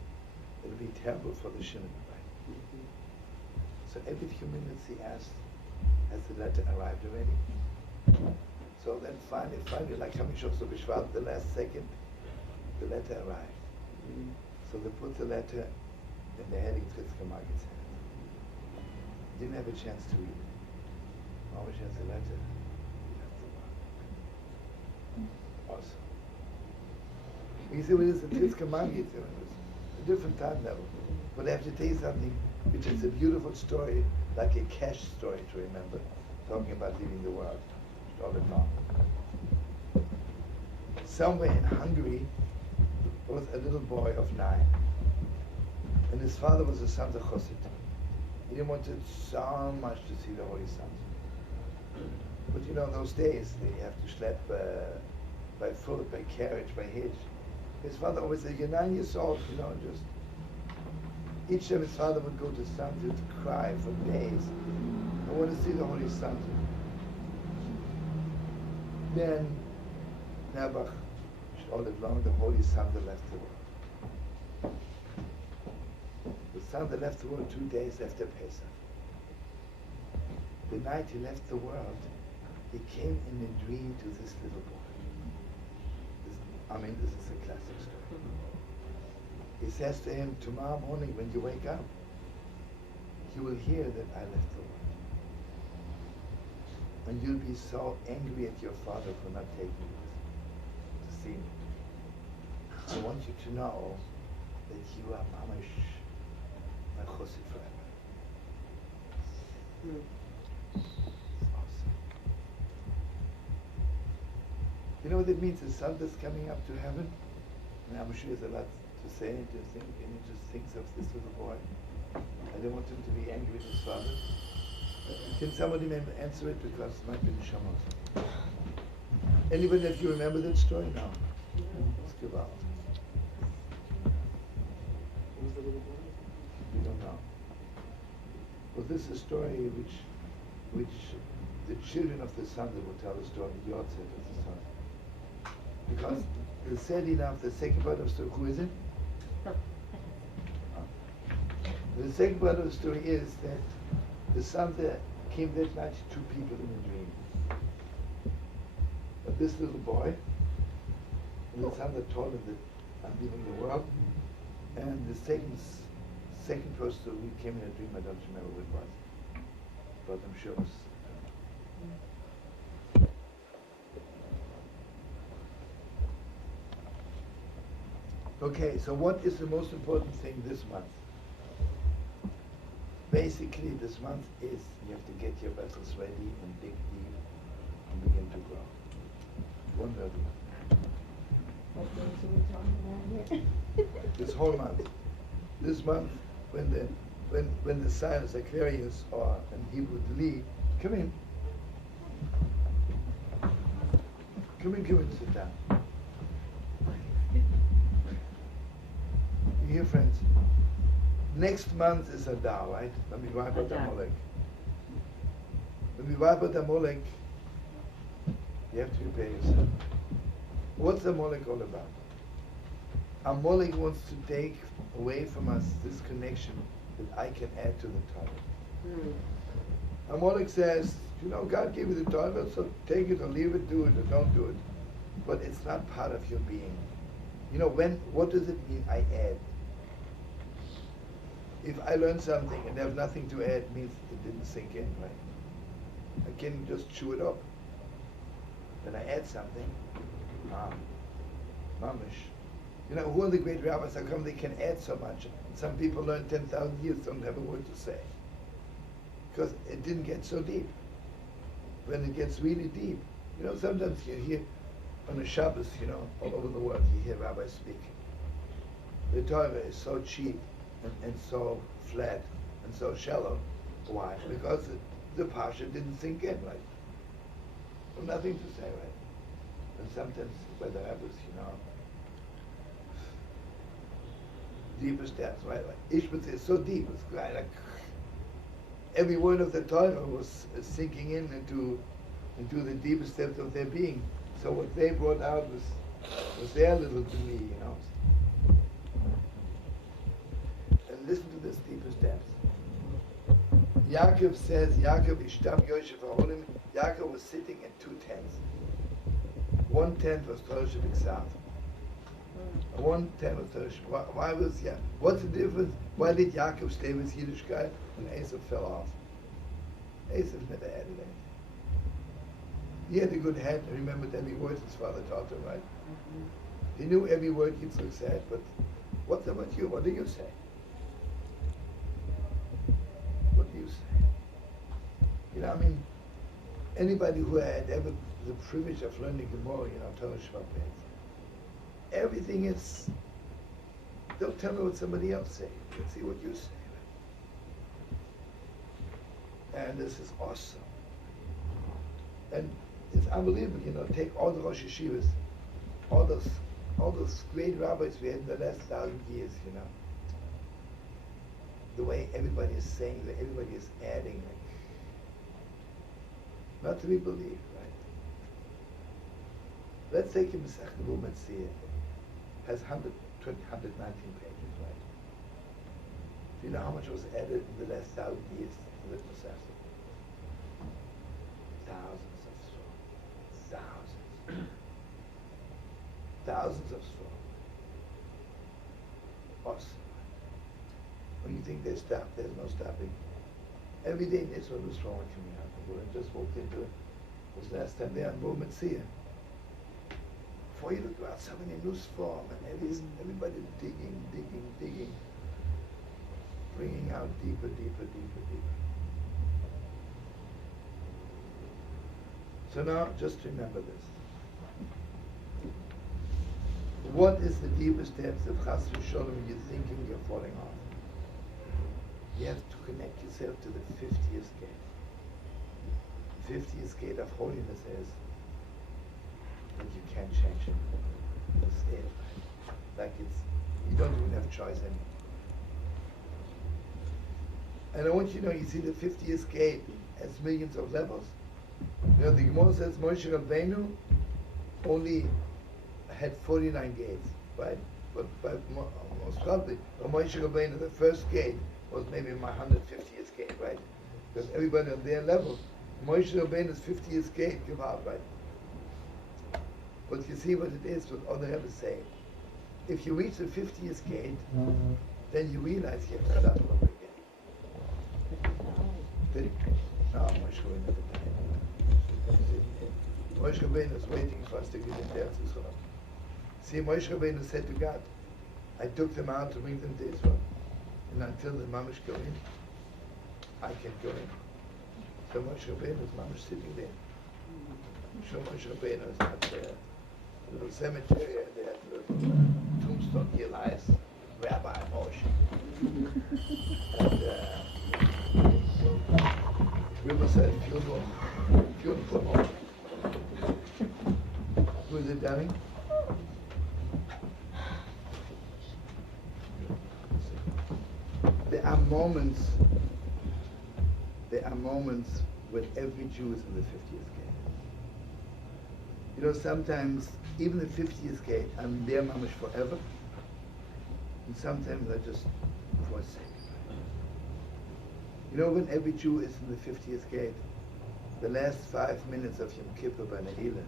it'll be terrible for the Sheniewa. So every few minutes he asked, has the letter arrived already? So then finally, like Hamishov Bishvat, the last second, the letter arrived. So they put the letter in the Heilige Triske Magid's hand. He didn't have a chance to read it. Always has the letter. He left the world. Awesome. You see, when it's a Triske Magid, it's a different time level. But I have to tell you something, which is a beautiful story, like a cash story to remember, talking about leaving the world. All the time. Somewhere in Hungary, there was a little boy of 9. And his father was a son of Chassid. He didn't want so much to see the Holy Sons. But you know, in those days, they have to schlep by foot, by carriage, by hitch. His father always said, you're 9 years old, you know, just... Each time his father would go to Santa to cry for days. I want to see the Holy Santa. Then, Nebuch, all along, the Holy Santa left the world. The Santa left the world 2 days after Pesach. The night he left the world, he came in a dream to this little boy. This is a classic story. He says to him, tomorrow morning when you wake up, you will hear that I left the world. And you'll be so angry at your father for not taking you to see me. I want you to know that you are mamash my chossid forever. It's awesome. You know what it means? The sun that's coming up to heaven. And I'm sure there's a lot to say and to think, and he just thinks of this little boy. I don't want him to be angry with his father. Can somebody answer it, because it might be the Shamos? Anybody, if you remember that story? No. Let's give out. We don't know. Well, this is a story which which the children of the sun will tell the story, the Yotzet of the sun. Because the said enough, the second part of the story, who is it? The second part of the story is that the Santa came that night to two people in a dream. But this little boy, and the Santa told him that I'm leaving the world, and the second person who came in a dream, I don't remember what it was, but I'm sure it was. Okay, so what is the most important thing this month? Basically, this month is you have to get your vessels ready and dig deep and begin to grow. One word. What things are we talking about here? This whole month. This month, when the signs Aquarius or in Hebrew Dli, come in. Come in, sit down. You hear, friends? Next month is Adar, right? When we wipe out Amalek. When we wipe out Amalek, you have to prepare yourself. What's Amalek all about? Amalek wants to take away from us this connection that I can add to the Torah. Amalek says, you know, God gave you the Torah, so take it or leave it, do it or don't do it. But it's not part of your being. You know, what does it mean I add? If I learn something and have nothing to add, it means it didn't sink in, right? I can just chew it up. Then I add something. Mamish. You know, who are the great rabbis? How come they can add so much? Some people learn 10,000 years, don't have a word to say. Because it didn't get so deep. When it gets really deep, you know, sometimes you hear on a Shabbos, you know, all over the world, you hear rabbis speaking. The Torah is so cheap and so flat and so shallow. Why? Because the Pasha didn't sink in, right? Well, nothing to say, right? And sometimes by the rabbis, you know, deeper steps, right? Like Ishmael is so deep, it's like every word of the Torah was sinking in into the deepest depths of their being. So what they brought out was their little to me, you know. And listen to this deeper steps. Yaakov says, Yaakov was sitting in two tents. One tent was Torah Shabbat. One tent was Torah Shabbat. Why was what's the difference? Why did Yaakov stay with Yiddishkeit when Esav fell off? Esav never added anything. He had a good head and remembered every word his father taught him, right? He knew every word Yitzchak said, but what about you? What do you say? What do you say? You know, I mean, anybody who had ever the privilege of learning Gemara, you know, Torah Shabbat, everything is, don't tell me what somebody else say. Let's see what you say. And this is awesome. And it's unbelievable, you know, take all the Rosh Yeshivas, all those great rabbis we had in the last 1,000 years, you know. The way everybody is saying, that everybody is adding, like, not to be believed, right? Let's take a Masech Nevuah Metzia. Has 119 pages, right? Do you know how much was added in the last 1,000 years to the Masech? Thousands of straw. Thousands. Thousands of straw. Awesome. When you think they stop, there's no stopping. Every day this one was strong coming out. I just walked into it. It was last time there on Nevuah Metzia. Before you look around, something in new form, and everybody digging, bringing out deeper. So now, just remember this. What is the deepest depths of Chas v'Sholom when you're thinking you're falling off? You have to connect yourself to the 50th gate. The 50th gate of holiness is that you can't change it. It's there. Like you don't even have choice anymore. And I want you to know, you see the 50th gate has millions of levels. You know, the Gemara says Moshe Rabbeinu only had 49 gates, right? But most probably, for Moshe Rabbeinu, the first gate was maybe my 150th gate, right? Because everybody on their level, Moshe Rabbeinu's 50th gate came out, right? But you see what it is, what other Rebbe say. If you reach the 50th gate, then you realize you have to start all over again. No, Moshe Rabbeinu never died. Moshe Rabbeinu is waiting for us to get in there to Israel. See, Moshe Rabbeinu said to God, I took them out to bring them to Israel. And until the mamish go in, I can't go in. So Moshe Rabbeinu is mamish sitting there. So Moshe Rabbeinu is not there. A little cemetery and there, a little tombstone, he lies, Rabbi Moshe. And Riverside funeral for Moshe. Who is it, Danny? There are moments when every Jew is in the 50th gate. You know, sometimes, even the 50th gate, I'm there mamish forever, and sometimes I just for a second. You know, when every Jew is in the 50th gate, the last 5 minutes of Yom Kippur by Leibele,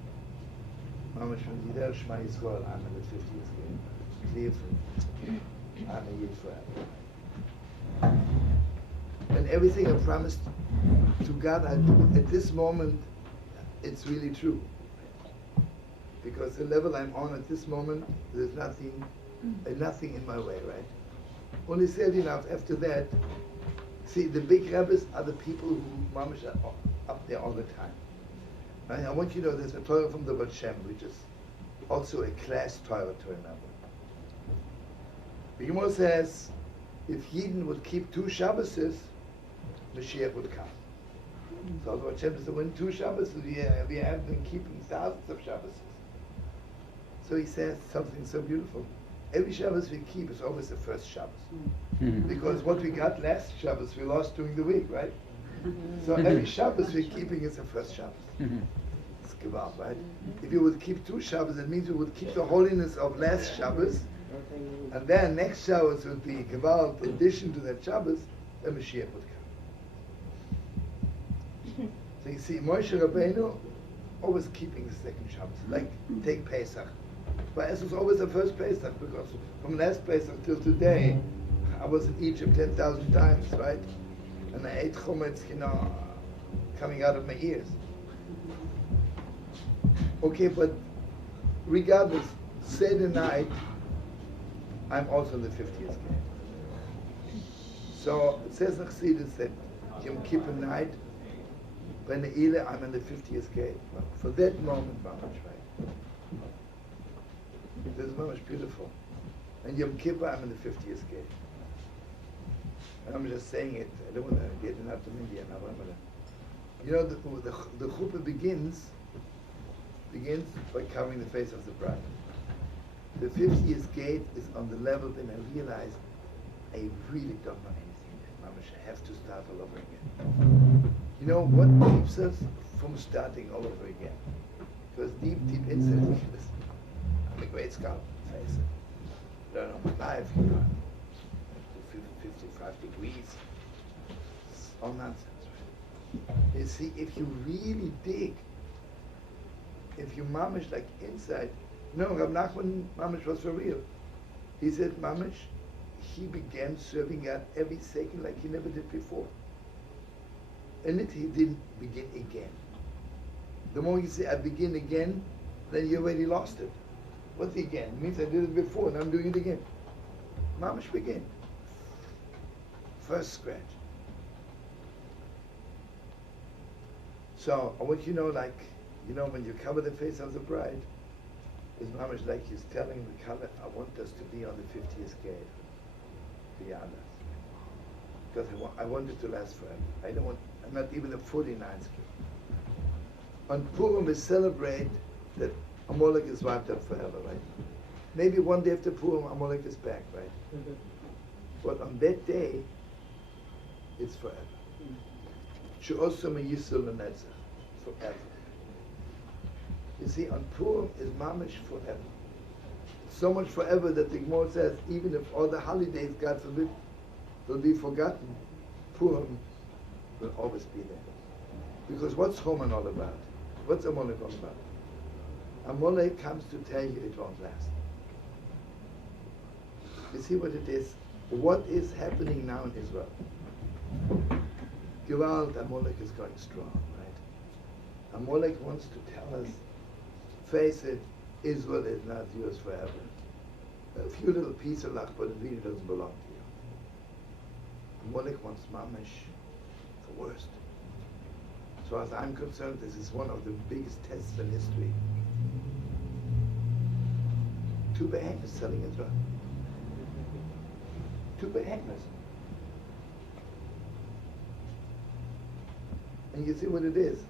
mamish when Yidel Shema Yisrael, I'm in the 50th gate. I'm a Yid forever. And everything I promised to God, at this moment, it's really true. Because the level I'm on at this moment, there's nothing in my way, right? Only said enough after that. See, the big rabbis are the people who mamish are up there all the time. Right? I want you to know there's a torah from the Baal Shem, which is also a class torah to remember. The Gemara says, if Yidden would keep 2 Shabbases, Mashiach would come. So the Baal Shem says, when 2 Shabbases, we have been keeping thousands of Shabbases. So he says something so beautiful. Every Shabbos we keep is always the first Shabbos. Because what we got last Shabbos, we lost during the week, right? So every Shabbos we're keeping is the first Shabbos. It's Gewalt, right? If you would keep 2 Shabbos, it means you would keep the holiness of last Shabbos, and then next Shabbos would be Gewalt, in addition to that Shabbos, the Mashiach would come. So you see, Moshe Rabbeinu always keeping the second Shabbos. Like, take Pesach. But it was always the first Pesach, because from last Pesach till today, I was in Egypt 10,000 times, right? And I ate chometz, coming out of my ears. Okay, but regardless, Seder night, I'm also in the 50th gate. So it says in Chassidus that Yom Kippur night, when the Leibele, I'm in the 50th gate. But for that moment, mamash, right? This is mamash beautiful. And Yom Kippur, I'm in the 50th gate. And I'm just saying it. I don't want to get it out of India now. You know, the chuppah begins by covering the face of the bride. The 50th gate is on the level when I realize I really don't know anything. Mamash, I have to start all over again. You know what keeps us from starting all over again? Because deep inside, I'm a great scholar. Face it. I don't know my life. 55 degrees. It's all nonsense, right? You see, if you really dig, if you mamish like inside, no, Rav Nachman mamish was for real. He said mamish, he began serving God every second like he never did before. And he didn't begin again. The more you say I begin again, then you already lost it. What's the again? It means I did it before and I'm doing it again. Mamish begin. First scratch. So I want you to know, like, when you cover the face of the bride, it's mamish like he's telling the color, I want us to be on the 50th gate. Be honest. Because I want it to last forever. I'm not even a 49th gate. On Purim we celebrate that Amalek is wiped out forever, right? Maybe one day after Purim, Amalek is back, right? But on that day, It's forever. She'osam yisrael lenetzach. Forever. You see, on Purim is mamish forever. So much forever that the Gemara says, even if all the holidays, God forbid, will be forgotten, Purim will always be there. Because what's Haman all about? What's Amalek all about? Amalek comes to tell you it won't last. You see what it is? What is happening now in Israel? Gewalt, Amalek is going strong, right? Amalek wants to tell us, face it, Israel is not yours forever. A few little pieces of luck, but it really doesn't belong to you. Amalek wants mamish, the worst. As far as I'm concerned, this is one of the biggest tests in history. Two behemoths selling Israel. Two behemoths. And you see what it is.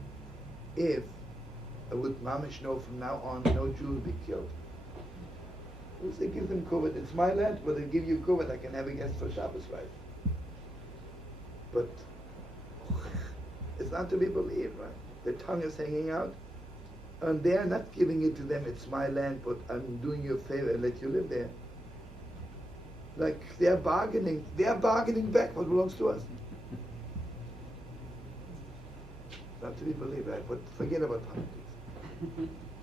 If I would mamish know from now on, no Jew will be killed. If they give them covet, it's my land, but they give you covet, I can have a guest for Shabbos, right? But it's not to be believed, right? Their tongue is hanging out, and they are not giving it to them, it's my land, but I'm doing you a favor and let you live there. Like they are bargaining back what belongs to us. Not to be believed, right? But forget about politics.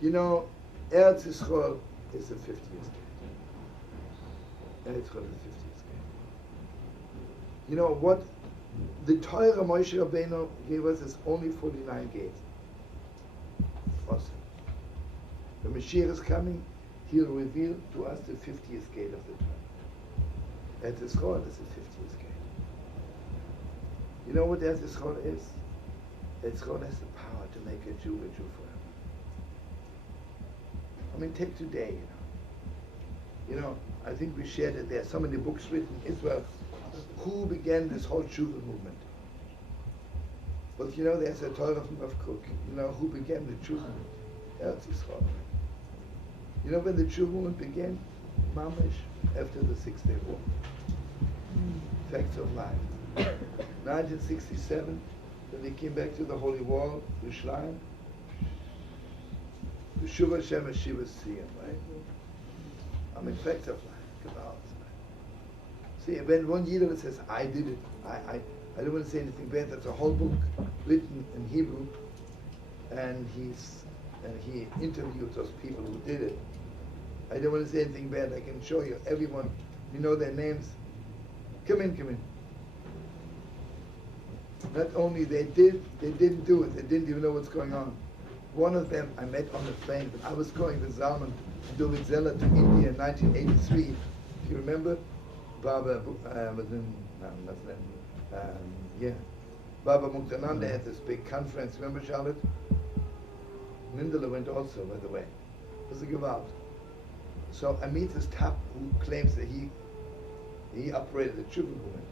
You know, Eretz Yisrael is the 50th gate. Eretz Yisrael is the 50th gate. You know what? The torah Moshe Rabbeinu gave us is only 49 gates. Awesome. The Mashiach is coming, he'll reveal to us the 50th gate of the Torah. Eretz Yisrael is the 50th gate. You know what Eretz Yisrael is? Eretz Yisrael has the power to make a Jew forever. I mean, take today, you know, I think we shared that there are so many books written in Israel. Who began this whole tshuva movement? But you know, there's a Torah from Rav Kook. You know, who began the tshuva movement? Eretz Yisrael. You know when the tshuva movement began? Mamish, after the 6-day war. Facts of life. 1967, when they came back to the Holy Wall, Yerushalayim, the Shuvah Shem Shiva Siyam, right? I mean, facts of life. See, when one Yehudah says, I did it, I don't want to say anything bad, that's a whole book written in Hebrew, and he interviewed those people who did it. I don't want to say anything bad, I can show you everyone, you know their names. Come in. Not only they didn't do it, they didn't even know what's going on. One of them I met on the plane, when I was going with Zalman to do with Zella to India in 1983. Do you remember? Baba Muktananda had this big conference. Remember, Charlotte? Mindela went also, by the way. It was a gewalt. So I meet this top who claims that he operated the Tshuva movement.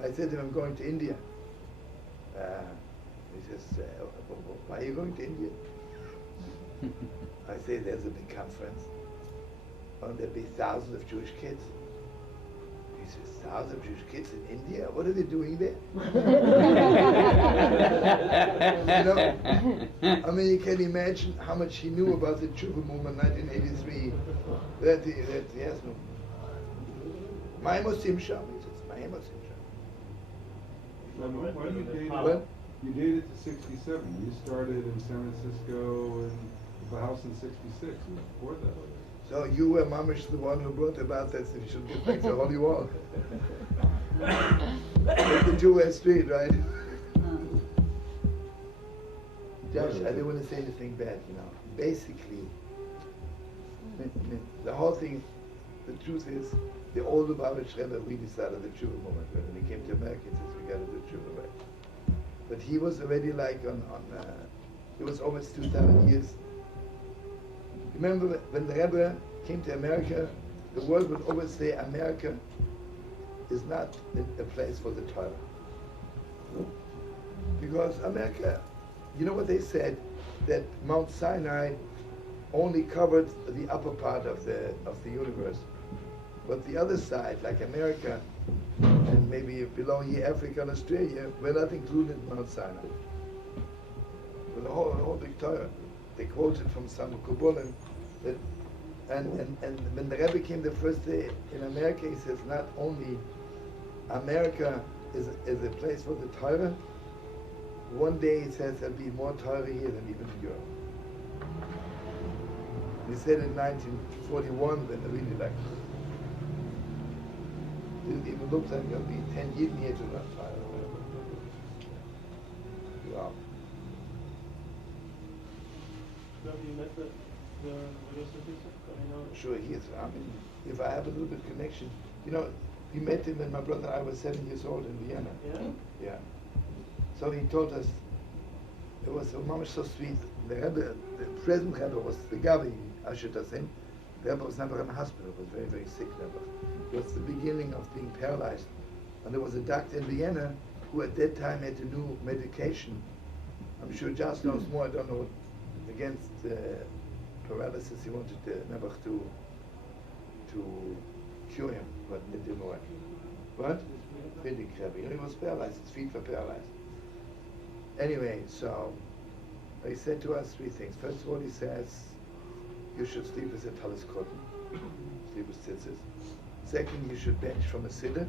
I said to him, I'm going to India. He says, why are you going to India? I say, there's a big conference. And there'll be thousands of Jewish kids. He says, thousands of Jewish kids in India? What are they doing there? You know? I mean, you can imagine how much he knew about the Tshuva movement in 1983. That he has no. My Muslim Sham, he says, my Muslim Sham. Why do you date What? it? You dated to 67. You started in San Francisco and the house in 66. Before that. So you were mamish the one who brought about that you should get back to the Holy Wall. The two-way street, right? Josh, I don't want to say anything bad, you know. Basically, the whole thing, the truth is, the old Lubavitch Rebbe really started the Tshuva movement. When he came to America, he says, we got to do Tshuva, right? But he was already like it was almost 2,000 years. Remember when the Rebbe came to America, the world would always say America is not a place for the Torah. Because America, you know what they said? That Mount Sinai only covered the upper part of the universe. But the other side, like America, and maybe below here, Africa and Australia, we're not included in Mount Sinai. With the whole big Torah. They quoted from some Kabbalah that, and when the Rebbe came the first day in America, he says not only America is a place for the Torah, one day he says there'll be more Torah here than even in Europe. He said in 1941 when the really like didn't even look like there'll be 10 years here to learn Torah. Wow. Have you met the radio statistic? Sure, he is. I mean, if I have a little bit of connection, you know, we met him when my brother and I were 7 years old in Vienna. Yeah? Yeah. So he told us, it was so sweet. The Rebbe, the present Rebbe was the Gabi, I should have said. The Rebbe was never in the hospital, was very, very sick never. It was the beginning of being paralyzed. And there was a doctor in Vienna who at that time had a new medication. I'm sure Josh knows more, I don't know, against paralysis. He wanted never to cure him, but it didn't work. What? Really crabby. You know, he was paralyzed, his feet were paralyzed. Anyway, so he said to us three things. First of all, he says, you should sleep with a talis cotton, sleep with tzitzis. Second, you should bench from a siddur.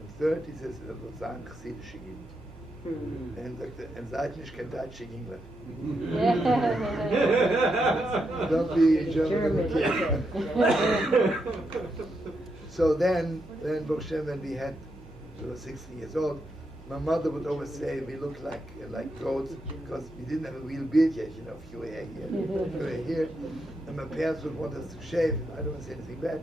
And third, he says, sein chassidische Jiden. And seid nicht kein Deutsch in England. Don't be German kid. So then Baruch Hashem, when we were 16 years old, my mother would always say we look like goats because we didn't have a real beard yet, you know, few hair here, few hair here. And my parents would want us to shave. I don't want to say anything bad.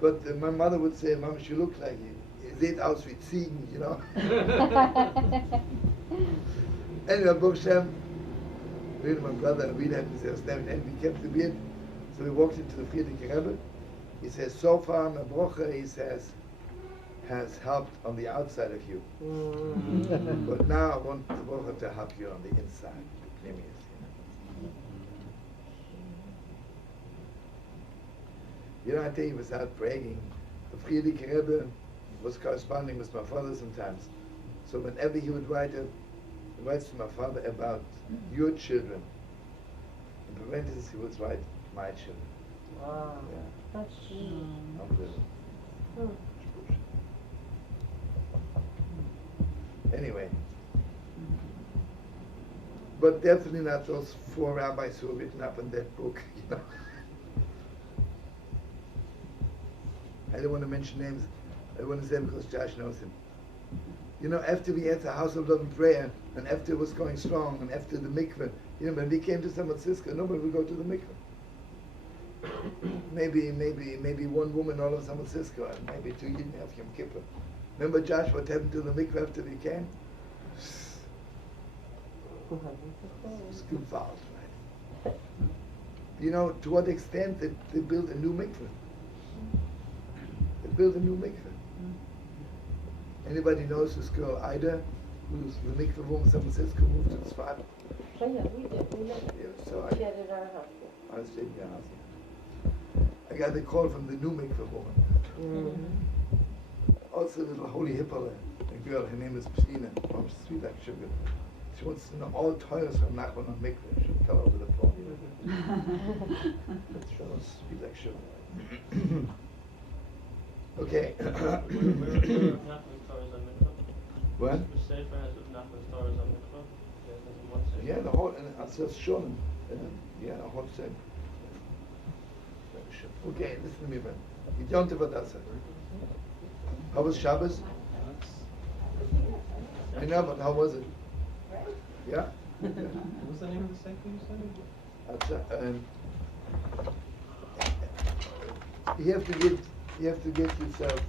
But my mother would say, Mama, you look like you. Seht aus wie Ziegen, you know. Anyway, Baruch Hashem, me and my brother, we had to say his name, and we kept the beard. So we walked into the Fiftieth Gate. He says, so far, my brocha, he says, has helped on the outside of you. But now I want the brocha to help you on the inside, the pneumius, you know. I tell you, without bragging, the Fiftieth Gate was corresponding with my father sometimes. So whenever he would writes to my father about your children, in parentheses he would write my children. Wow. Yeah. That's Unbelievable. Anyway. But definitely not those 4 rabbis who were written up in that book, you know. I don't want to mention names. I want to say because Josh knows him. You know, after we had the house of love and prayer, and after it was going strong, and after the mikveh, you know, when we came to San Francisco, nobody would go to the mikveh. maybe one woman all of San Francisco, and maybe 2 didn't have Yom Kippur. Remember, Josh, what happened to the mikveh after we came? It's gewalt, right? You know, to what extent that they built a new mikveh. They built a new mikveh. Anybody knows this girl, Eiger, who's the mikveh woman in San Francisco, moved to the Shevat? Oh yeah, we did. We met. Yeah, so She had it at our house. I stayed in your house. I got the call from the new mikveh woman. Also, a little holy hippah, a girl, her name is Christina, from sweet like sugar. She wants to know all toilets from Nachman on mikveh. She fell over the phone. She was sweet like sugar. Okay. What? Yeah, the whole, and it says Shalom. Yeah, the whole thing. Okay, listen to me, man. You don't have a dasa. How was Shabbos? I know, but how was it? Yeah? What's the name of the sector you said? You have to get yourself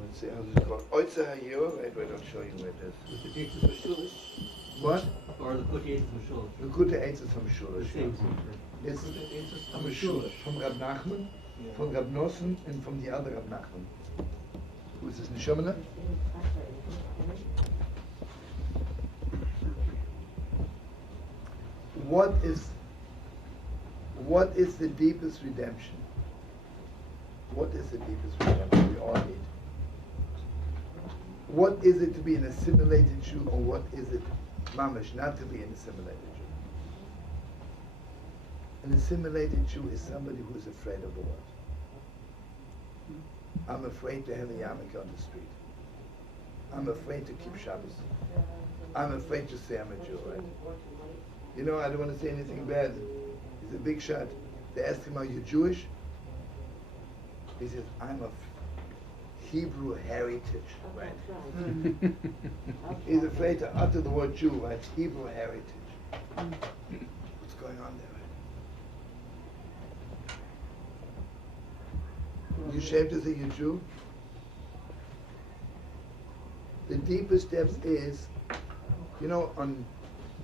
let's see, how's it called? Oitza Hayur. Wait, I'll show you where it is. What? Or the Kuti Eitzes from Shul. The Kuti Eitzes from Shul. It's from Shul. From Rab Nachman, from Rab Nosson, and from the other Rab Nachman. Who is this, Neshomana? What is the deepest redemption? What is the deepest redemption we all need? What is it to be an assimilated Jew, or what is it, mamash, not to be an assimilated Jew? An assimilated Jew is somebody who is afraid of the world. I'm afraid to have a yarmulke on the street. I'm afraid to keep Shabbos. I'm afraid to say I'm a Jew, right? You know, I don't want to say anything bad. He's a big shot. They asked him, are you Jewish? He says, I'm of Hebrew heritage, right? He's afraid to utter the word Jew, right? Hebrew heritage. What's going on there, right? You ashamed to say you're Jew? The deepest steps is, you know, on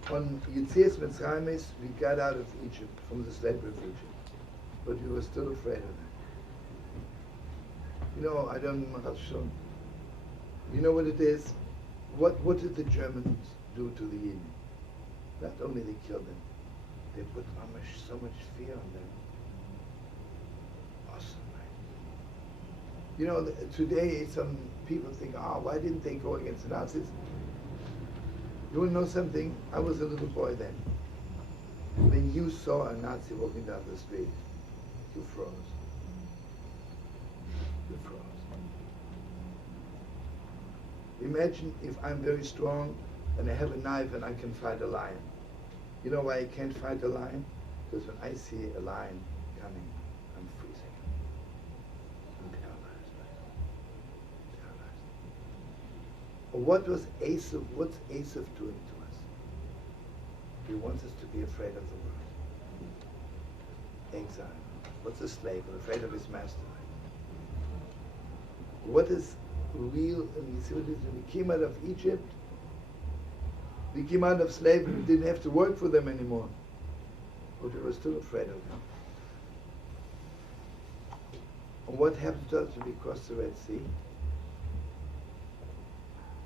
Yetzias Mitzrayim, we got out of Egypt, from the slavery of Egypt, but we were still afraid of them. You know, I don't know. You know what it is? What did the Germans do to the Yidden? Not only they killed them, they put so much fear on them. Awesome, right? You know, today some people think, why didn't they go against the Nazis? You want to know something? I was a little boy then. When you saw a Nazi walking down the street, you froze. You froze. Imagine if I'm very strong and I have a knife and I can fight a lion. You know why I can't fight a lion? Because when I see a lion coming, I'm freezing. I'm paralyzed, right? Paralyzed. What's Esav doing to us? He wants us to be afraid of the world. Exile. What's a slave? Afraid of his master. What is real? You see what it is? When we came out of Egypt, we came out of slavery, we didn't have to work for them anymore. But we were still afraid of them. And what happened to us when we crossed the Red Sea?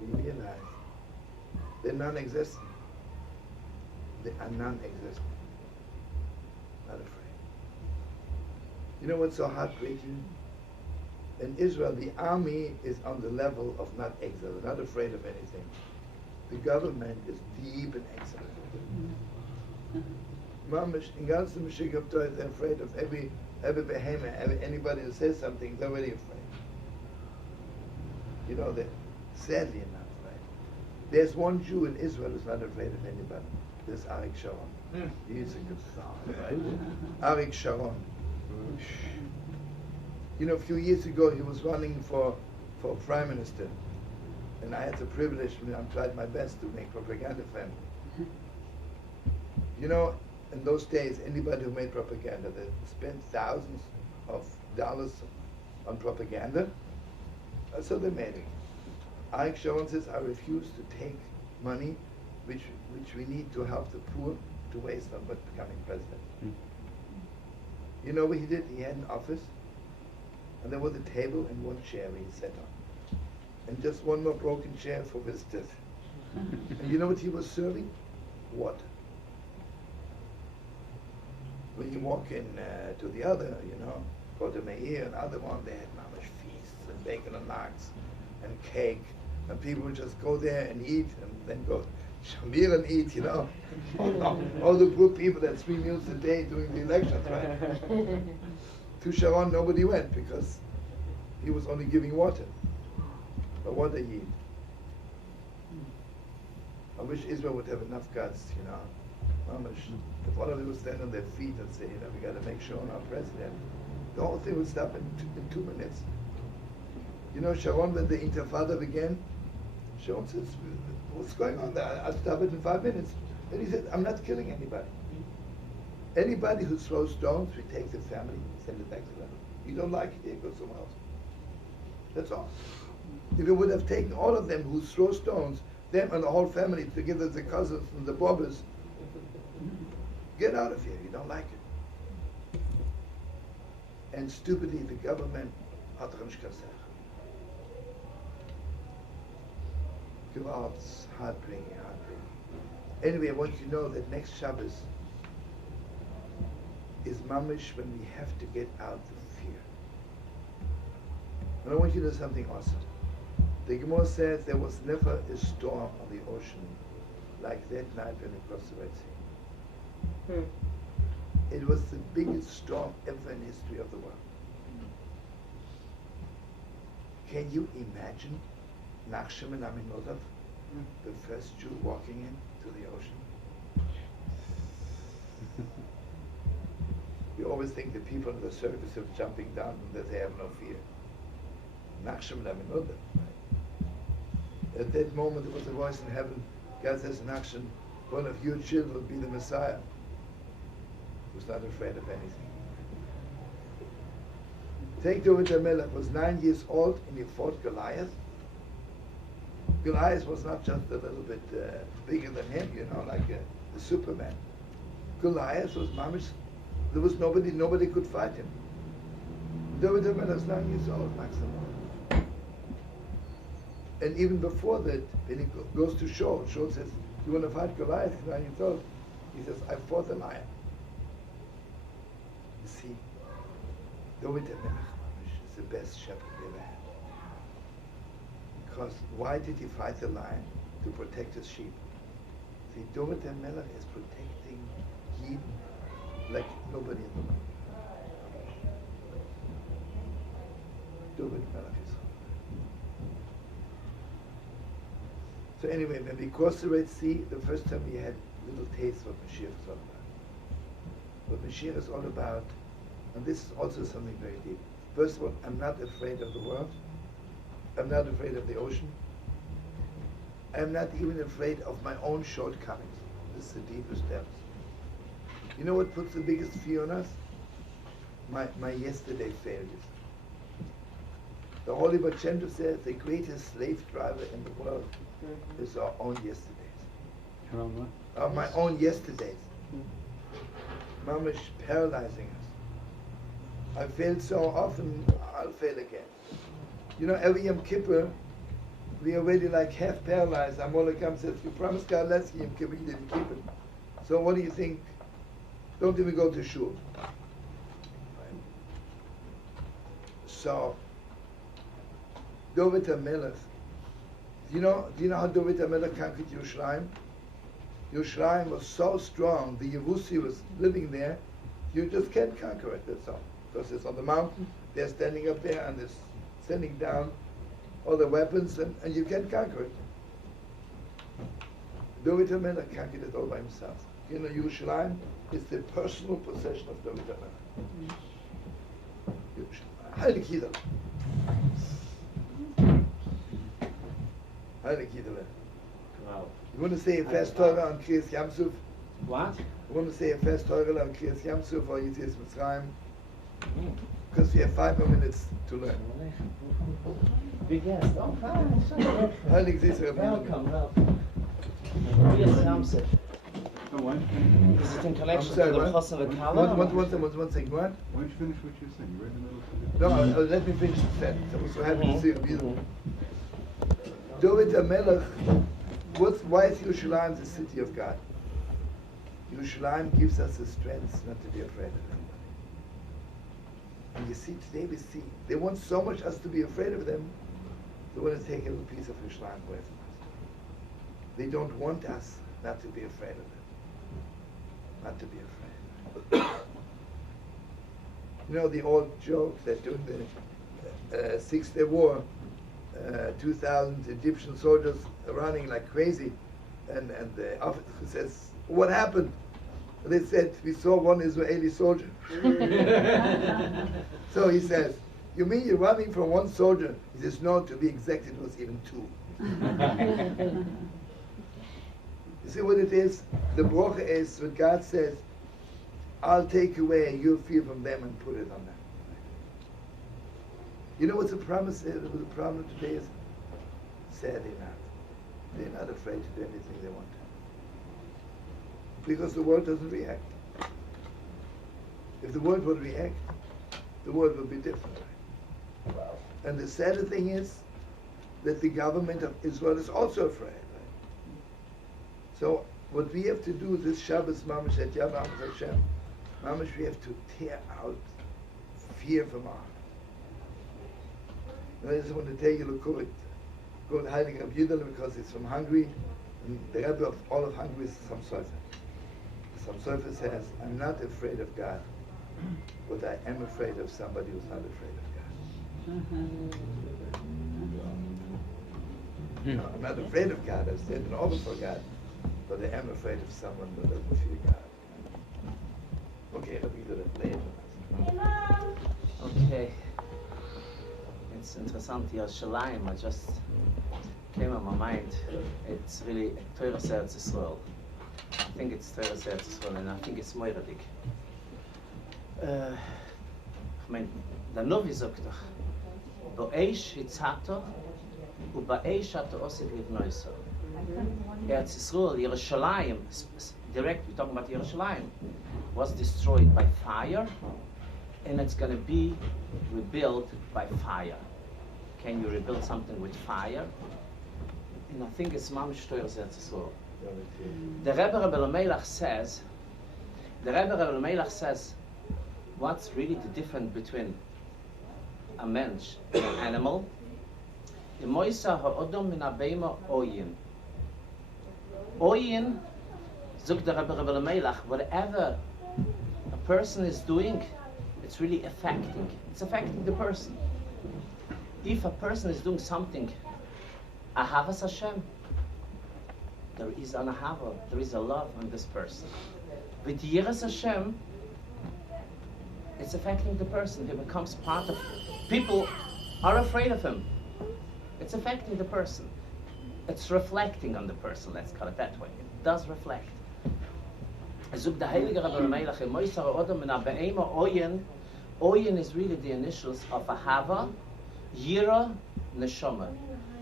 We realized they're non-existent. They are non-existent. Not afraid. You know what's so heartbreaking? In Israel, the army is on the level of not exile, not afraid of anything. The government is deep in exile. Mamish, in ganzen Mashiach of Torah, they're afraid of every behemoth, anybody who says something, they're already afraid. You know, that sadly enough, right? There's one Jew in Israel who's not afraid of anybody. There's Arik Sharon. He's a good son, right? Arik Sharon. You know, a few years ago he was running for prime minister, and I had the privilege, I tried my best to make propaganda for him. You know, in those days, anybody who made propaganda, they spent thousands of dollars on propaganda, so they made it. Eiger Sharon says, I refuse to take money which we need to help the poor to waste on but becoming president. You know what he did? He had an office, and there was a table and one chair he sat on. And just one more broken chair for visitors. And you know what he was serving? Water. When you walk in to the other, you know, Kota Meir and other one, they had mamish feasts and bacon and lox and cake. And people would just go there and eat and then go shamir and eat, you know. All the poor people that 3 meals a day during the elections, right? To Sharon, nobody went because he was only giving water. But what they eat. I wish Israel would have enough guts, you know. If all of them would stand on their feet and say, you know, we got to make sure on our president, the whole thing would stop in 2 minutes. You know, Sharon, when the Intifada began, Sharon says, what's going on there? I'll stop it in 5 minutes. And he said, I'm not killing anybody. Anybody who throws stones, we take the family, send it back to them. You don't like it, you go somewhere else. That's all. If you would have taken all of them who throw stones, them and the whole family, together the cousins and the bobbers, get out of here, you don't like it. And stupidly, the government, it's heartbreaking, heartbreaking. Anyway, I want you to know that next Shabbos, is mamish when we have to get out of fear. And I want you to know something awesome. The Gemara says there was never a storm on the ocean like that night when we crossed the Red Sea. It was the biggest storm ever in history of the world. Can you imagine Nachshon and Aminadav, the first Jew walking into the ocean? We always think the people in the circus are jumping down and that they have no fear. Nachshon and Aminadav. At that moment there was a voice in heaven. God says, Nachshon, one of your children will be the Messiah. He was not afraid of anything. Take David HaMelech, was 9 years old and he fought Goliath. Goliath was not just a little bit bigger than him, you know, like a Superman. Goliath was mamish. There was nobody could fight him. David HaMelech was 9 years old, maximum. And even before that, when he goes to Shaul says, you want to fight Goliath? He's 9 years old. He says, I fought a lion. You see, David HaMelech is the best shepherd we ever had. Because why did he fight the lion? To protect his sheep. See, David HaMelech is protecting him like nobody in the world. David HaMelech is. So anyway, when we crossed the Red Sea, the first time we had little taste of what Mashiach is all about. What Mashiach is all about, and this is also something very deep. First of all, I'm not afraid of the world. I'm not afraid of the ocean. I'm not even afraid of my own shortcomings. This is the deepest depth. You know what puts the biggest fear on us? My yesterday failures. The Holy Baal Shem Tov says the greatest slave driver in the world is our own yesterdays. Your own what? My own yesterdays. Mamish paralyzing us. I failed so often, I'll fail again. You know, every Yom Kippur, we already like half paralyzed. Amalek comes and says, you promised God last Yom Kippur, you didn't keep it. So what do you think? Don't even go to shul. Right? So, David HaMelech, do you know how David HaMelech conquered Yerushalayim? Yerushalayim was so strong, the Yevusi was living there, you just can't conquer it, that's all. Because it's on the mountain, they're standing up there and they're sending down all the weapons and you can't conquer it. David HaMelech conquered it all by himself. You know, Yerushalayim is the personal possession of David HaMelech. Heilig Yidah. Heilig Yidah. Wow. You want to say a fast Torah on Kriyas Yamsuf? What? You want to say a fast Torah on Kriyas Yamsuf or Yitzias Mitzrayim? Because we have 5 more minutes to learn. Big guest. Oh, hi. Heilig Yisrael. Welcome. Yes, Yamsuf. Oh, why don't Is it in connection I'm sorry, to the what? Chos of a One Kala? second, what? you finish what you're saying? You're right in the middle of it. No, let me finish the sentence. I was so happy to see it. Beautiful. David HaMelech, why is Yerushalayim the city of God? Yerushalayim gives us the strength not to be afraid of anybody. And you see, today we see, they want so much us to be afraid of them, they want to take a little piece of Yerushalayim away from us. They don't want us not to be afraid of them. Not to be afraid. You know the old joke that during the 6-Day War, 2,000 Egyptian soldiers are running like crazy, and the officer says, what happened? And they said, we saw one Israeli soldier. So he says, you mean you're running from one soldier? He says, no, to be exact, it was even 2. You see what it is? The bracha is when God says, I'll take away your fear from them and put it on them. You know what the promise is? What the problem today is? Sadly not. They're not afraid to do anything they want to. Because the world doesn't react. If the world would react, the world would be different. And the sad thing is that the government of Israel is also afraid. So what we have to do this Shabbos Mamash at Yad Hashem, Mamish, we have to tear out fear from our heart. And I just want to tell you, look, go to Heilige Rabbi Yehudah because it's from Hungary, and the Rebbe of all of Hungary is Sam Sofer. Sam Sofer says, I'm not afraid of God, but I am afraid of somebody who's not afraid of God. No, I'm not afraid of God, I'm standing over for God, but I am afraid of someone who doesn't fear God. Okay, Rabbi Yehudah, later. Okay. It's interessant, Yerushalayim, I just came on my mind. It's really Torah Eretz Yisrael. I think it's Torah Eretz Yisrael, and I think it's moiradig. Ich meine, der Novi sagt doch, Bo'eish hitzato, u'ba'eish ato osid livnoiso. Eretz Yisrael, Yerushalayim, direct, we're talking about Yerushalayim, was destroyed by fire, and it's going to be rebuilt by fire. Can you rebuild something with fire? And I think it's mamish Torah Eretz Yisrael. The Rebbe Leibele says, what's really the difference between a mensch and an animal? Imoisa ha'odom min ha'beima oyin. Oyin, zog the Rebbe Leibele, whatever a person is doing, it's really affecting. It's affecting the person. If a person is doing something, ahavas Hashem, there is an ahava, there is a love in this person. With yiras Hashem, it's affecting the person. He becomes part of. People are afraid of him. It's affecting the person. It's reflecting on the person. Let's call it that way. It does reflect. Zug the Heilige Rabbi Leibele, Moisar Odom min ha'be'ema oyin. Oyin is really the initials of ahava, yira, neshama.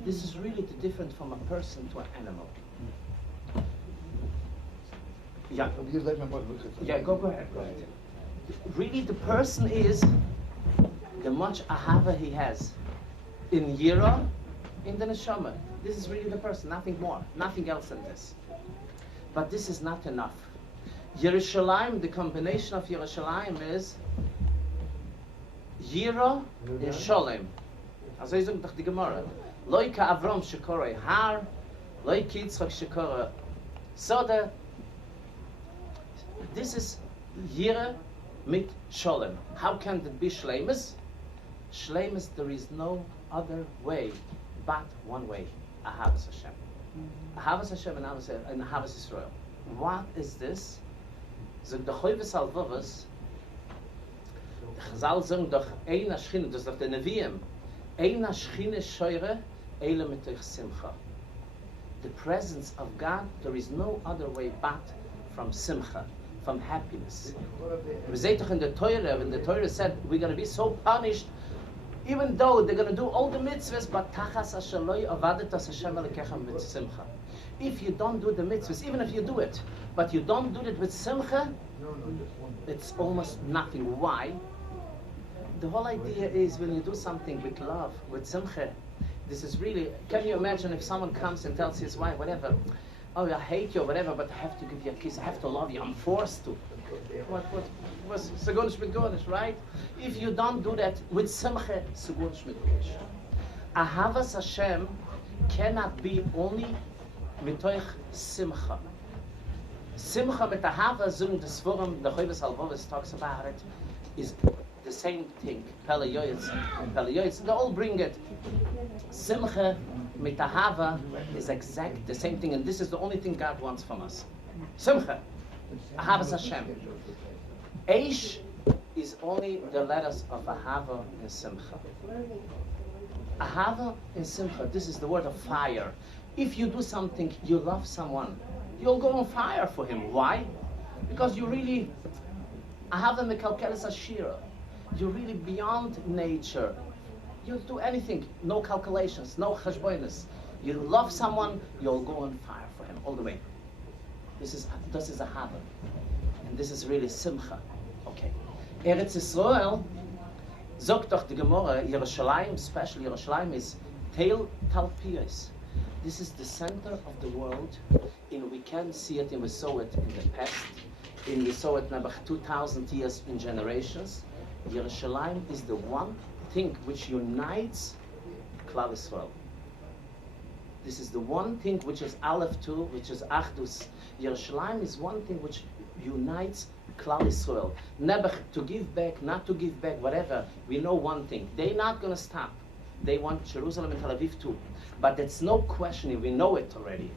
This is really the difference from a person to an animal. Yeah. Yeah, go ahead. Really, the person is the much ahava he has in yira, in the neshama. This is really the person, nothing more, nothing else than this. But this is not enough. Yerushalayim, the combination of Yerushalayim is Yira and Sholem. Also ich sage doch die Gemara. Loi ka Avram shekorei har, loi ki Yitzchak shekorei soda. This is Yira mit Sholem. How can it be Shleimus? Shleimus, there is no other way but one way. Ahavas Hashem. Ahavas Hashem and Ahavas Yisrael. What is this? Zog the Choyves Alvavas, Chazal sagen doch, Eina Shchine, das ist doch der Neviim, Eina Shchine Shoyre, Eile mitoch Simcha. The presence of God, there is no other way but from Simcha, from happiness. We say doch in the Torah, when the Torah said, we're going to be so punished, even though they're going to do all the mitzvahs, but Tachas Ashaloi Avadetas Hashem Elekechem with Simcha. If you don't do the mitzvahs, even if you do it, but you don't do it with simcha, it's almost nothing. Why? The whole idea is when you do something with love, with simcha, this is really, can you imagine if someone comes and tells his wife, whatever, oh, I hate you, whatever, but I have to give you a kiss, I have to love you, I'm forced to. What was Segunish mit Gonish, right? If you don't do that with simcha, Segunish mit Gonish. Ahavas Hashem cannot be only mitoch simcha. Simcha mit ahava, zung the Sforim, the Choyves Alvavas talks about it, is the same thing. Pele Yoyetz, they all bring it. Simcha mit ahava is exact the same thing, and this is the only thing God wants from us. Simcha, ahavas Hashem. Eish is only the letters of ahava and simcha. Ahava and simcha, this is the word of fire. If you do something, you love someone, you'll go on fire for him. Why? Because you really, ahava mekalkeles ashira. You're really beyond nature. You'll do anything, no calculations, no cheshbonis. You love someone, you'll go on fire for him all the way. This is ahava, and this is really simcha. Okay. Eretz Yisrael, sagt doch die Gemara, Yerushalayim, especially Yerushalayim, is Teil Talpiyos. This is the center of the world, and we can see it, and we saw it in the past, in we saw it about 2,000 years in generations. Yerushalayim is the one thing which unites Klal Yisrael. This is the one thing which is Aleph 2, which is Achdus. Yerushalayim is one thing which unites Klal Yisrael. Never to give back, not to give back, whatever. We know one thing. They're not going to stop. They want Jerusalem and Tel Aviv too. But it's no question, we know it already.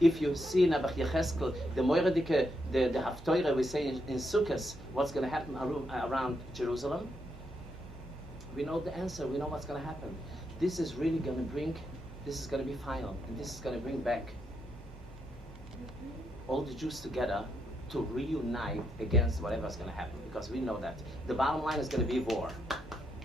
If you see in Abach Yecheskel, the Moiredike, the Haftorah we say in Sukkot, what's going to happen around Jerusalem, we know the answer, we know what's going to happen. This is really going to bring, this is going to be final, and this is going to bring back all the Jews together to reunite against whatever's going to happen, because we know that. The bottom line is going to be war.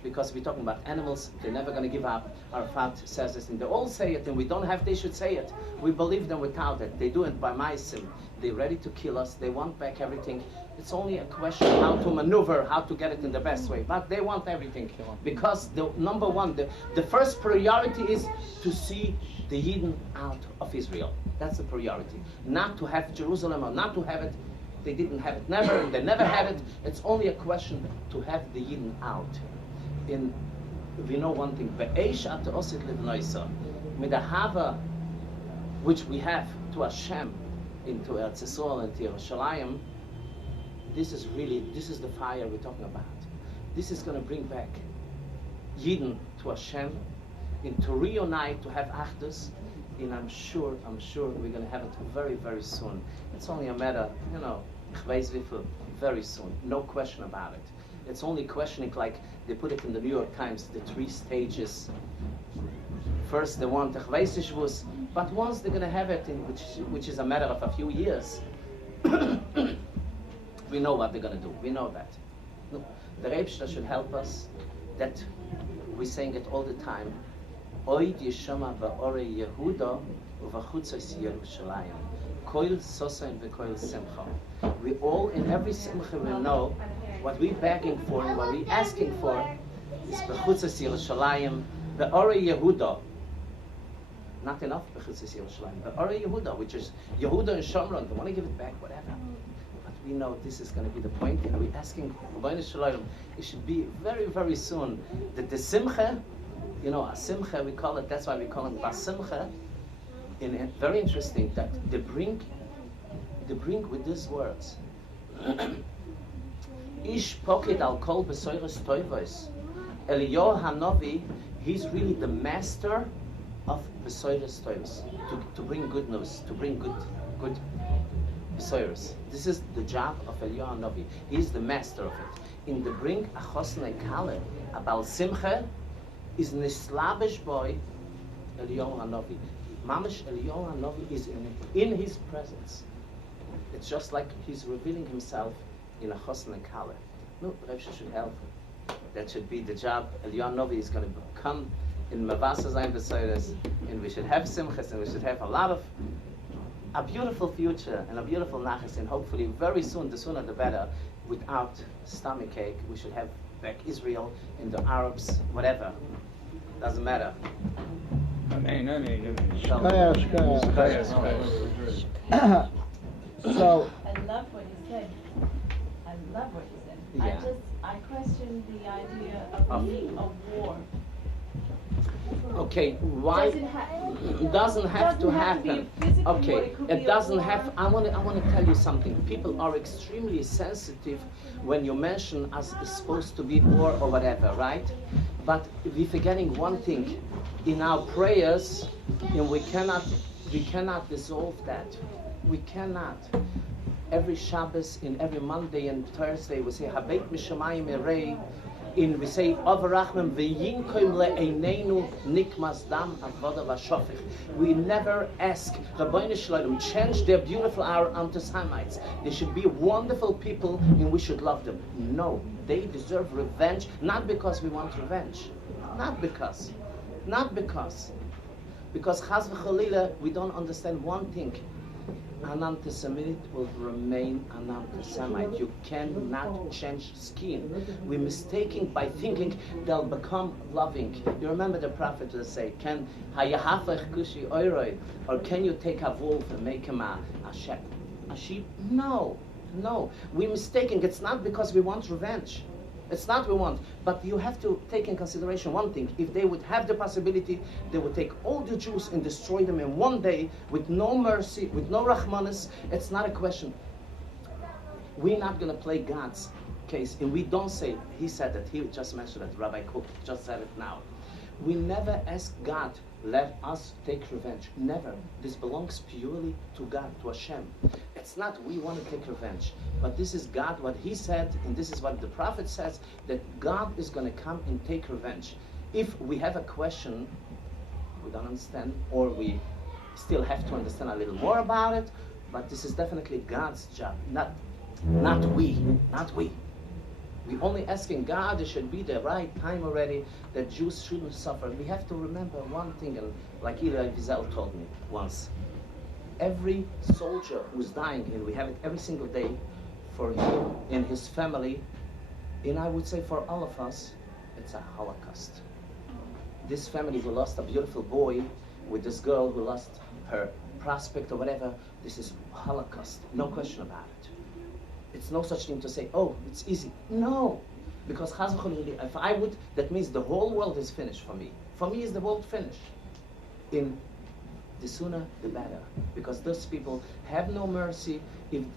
Because we're talking about animals, they're never going to give up. Arafat says this, and they all say it, and we don't have, they should say it. We believe them without it. They do it by ma'asim. They're ready to kill us. They want back everything. It's only a question how to maneuver, how to get it in the best way. But they want everything. Because the number one, the first priority is to see the Yidden out of Israel. That's the priority. Not to have Jerusalem or not to have it. They didn't have it never, and they never had it. It's only a question to have the Yidden out. We know one thing, with the hava which we have to Hashem, into Eretz Yisrael and to Yerushalayim, this is the fire we're talking about. This is going to bring back Yidden to Hashem, and to reunite, to have Achdus, and I'm sure we're going to have it very, very soon. It's only a matter, very soon, no question about it. It's only questioning, like they put it in the New York Times, the 3 stages. First they want Shvus, but once they're going to have it, which is a matter of a few years, we know what they're going to do. We know that. Look, the Rebbe should help us, that we're saying it all the time. Oid Yeshama va'ore Yehudah uvachutzos Yerushalayim. Koil sosain v'koil simcha. We all, in every simcha, we know what we're begging for and what we're asking for is bechutzos Yerushalayim, va'ore Yehudah. Not enough bechutzos Yerushalayim, va'ore Yehudah, which is Yehudah and Shomron. They want to give it back, whatever. But we know this is going to be the point, and we're asking for Shalom. It should be very, very soon that the simcha, a simcha we call it. That's why we call it basimcha. And very interesting that they bring with these words. Ish pocket al kol besoyres toivos. Eliyahu Hanavi, he's really the master of besoyres toivos, to bring good news, to bring good besoyres. This is the job of Eliyahu Hanavi. He's the master of it. In the bring a chosnei kale, a bal simcha, is nislabish boy Eliyahu Hanavi. Mamash Eliyahu Hanavi is in his presence. It's just like he's revealing himself in a chosnei kale. No, the Rebbe should help. That should be the job. Eliyahu Hanavi is going to come in Mavasa Zayin B'Soyres, and we should have simchas, and we should have a beautiful future and a beautiful nachas, and hopefully very soon, the sooner the better, without stomach ache, we should have back Israel and the Arabs, whatever. Doesn't matter. Amen, amen, So, I love what you said. Yeah. I question the idea of being a war. Okay, why? It doesn't have to happen. Okay, it doesn't have. I want to tell you something. People are extremely sensitive when you mention us is supposed to be war or whatever, right? But we're forgetting one thing. In our prayers, and we cannot dissolve that. We cannot. Every Shabbos and every Monday and Thursday we say Habeit Mishamayim Erei. In we say Avarachmem v'yinkoim le'eineinu nikmas dam avoda v'shofich. We never ask Rabbeinu Shalom change their beautiful hour unto Semites. They should be wonderful people and we should love them. No, they deserve revenge, not because we want revenge, not because. Because Chas v'Chalila, we don't understand one thing. An anti-Semite will remain an anti-Semite. You cannot change skin. We're mistaken by thinking they'll become loving. You remember the prophet will say, "Can hayahafach kushi oiroi," or can you take a wolf and make him a sheep? A sheep? No. No, we're mistaken. It's not because we want revenge. It's not we want. But you have to take in consideration one thing. If they would have the possibility, they would take all the Jews and destroy them in one day with no mercy, with no Rahmanis. It's not a question. We're not going to play God's case. And we don't say, he said that, he just mentioned it, Rabbi Cook just said it now. We never ask God, let us take revenge. Never. This belongs purely to God, to Hashem. It's not we want to take revenge, but this is God, what he said, and this is what the prophet says, that God is going to come and take revenge. If we have a question, we don't understand, or we still have to understand a little more about it, but this is definitely God's job, not we. We're only asking God, it should be the right time already, that Jews shouldn't suffer. We have to remember one thing, and like Eli Wiesel told me once, every soldier who's dying, and we have it every single day, for him and his family, and I would say for all of us, it's a Holocaust. This family who lost a beautiful boy, with this girl who lost her prospect or whatever, this is Holocaust, no question about it. It's no such thing to say, oh, it's easy. No, because if I would, that means the whole world is finished for me. For me, is the world finished? In the sooner, the better, because those people have no mercy.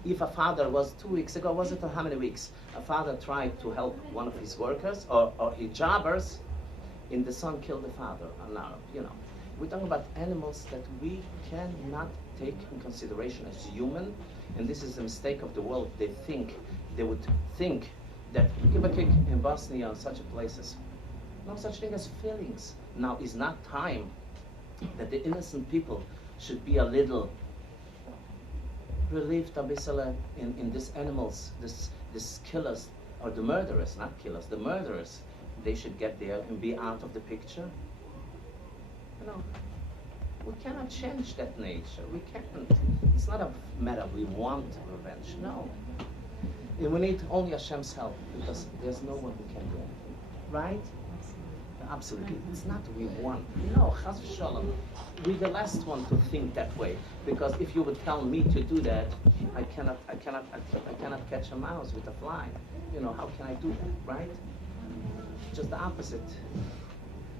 If a father was 2 weeks ago, was it how many weeks? A father tried to help one of his workers or his jobbers, and the son killed the father. Now, we're talking about animals that we cannot take in consideration as human. And this is a mistake of the world. They would think that in Bosnia and such places, no such thing as feelings. Now is not time that the innocent people should be a little relieved in these animals, this killers, or the murderers, not killers, the murderers, they should get there and be out of the picture. We cannot change that nature. We can't. It's not a matter we want revenge. No. And we need only Hashem's help, because there's no one who can do anything. Right? Absolutely. It's not we want. No, Chas v'shalom. We're the last one to think that way. Because if you would tell me to do that, I cannot catch a mouse with a fly. How can I do that? Right? Just the opposite.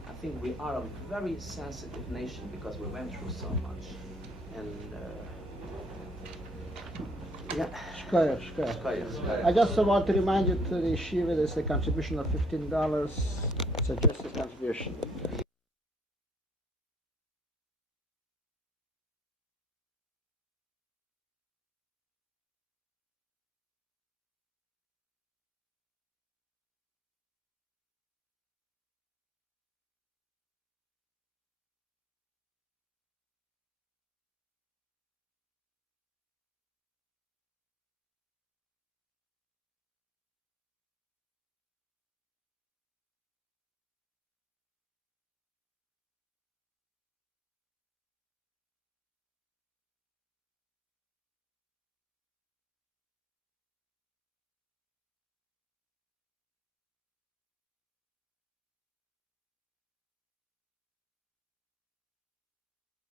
I think we are a very sensitive nation because we went through so much. And Shkoyach. I just want to remind you to the yeshiva, there's a contribution of $15, suggested contribution.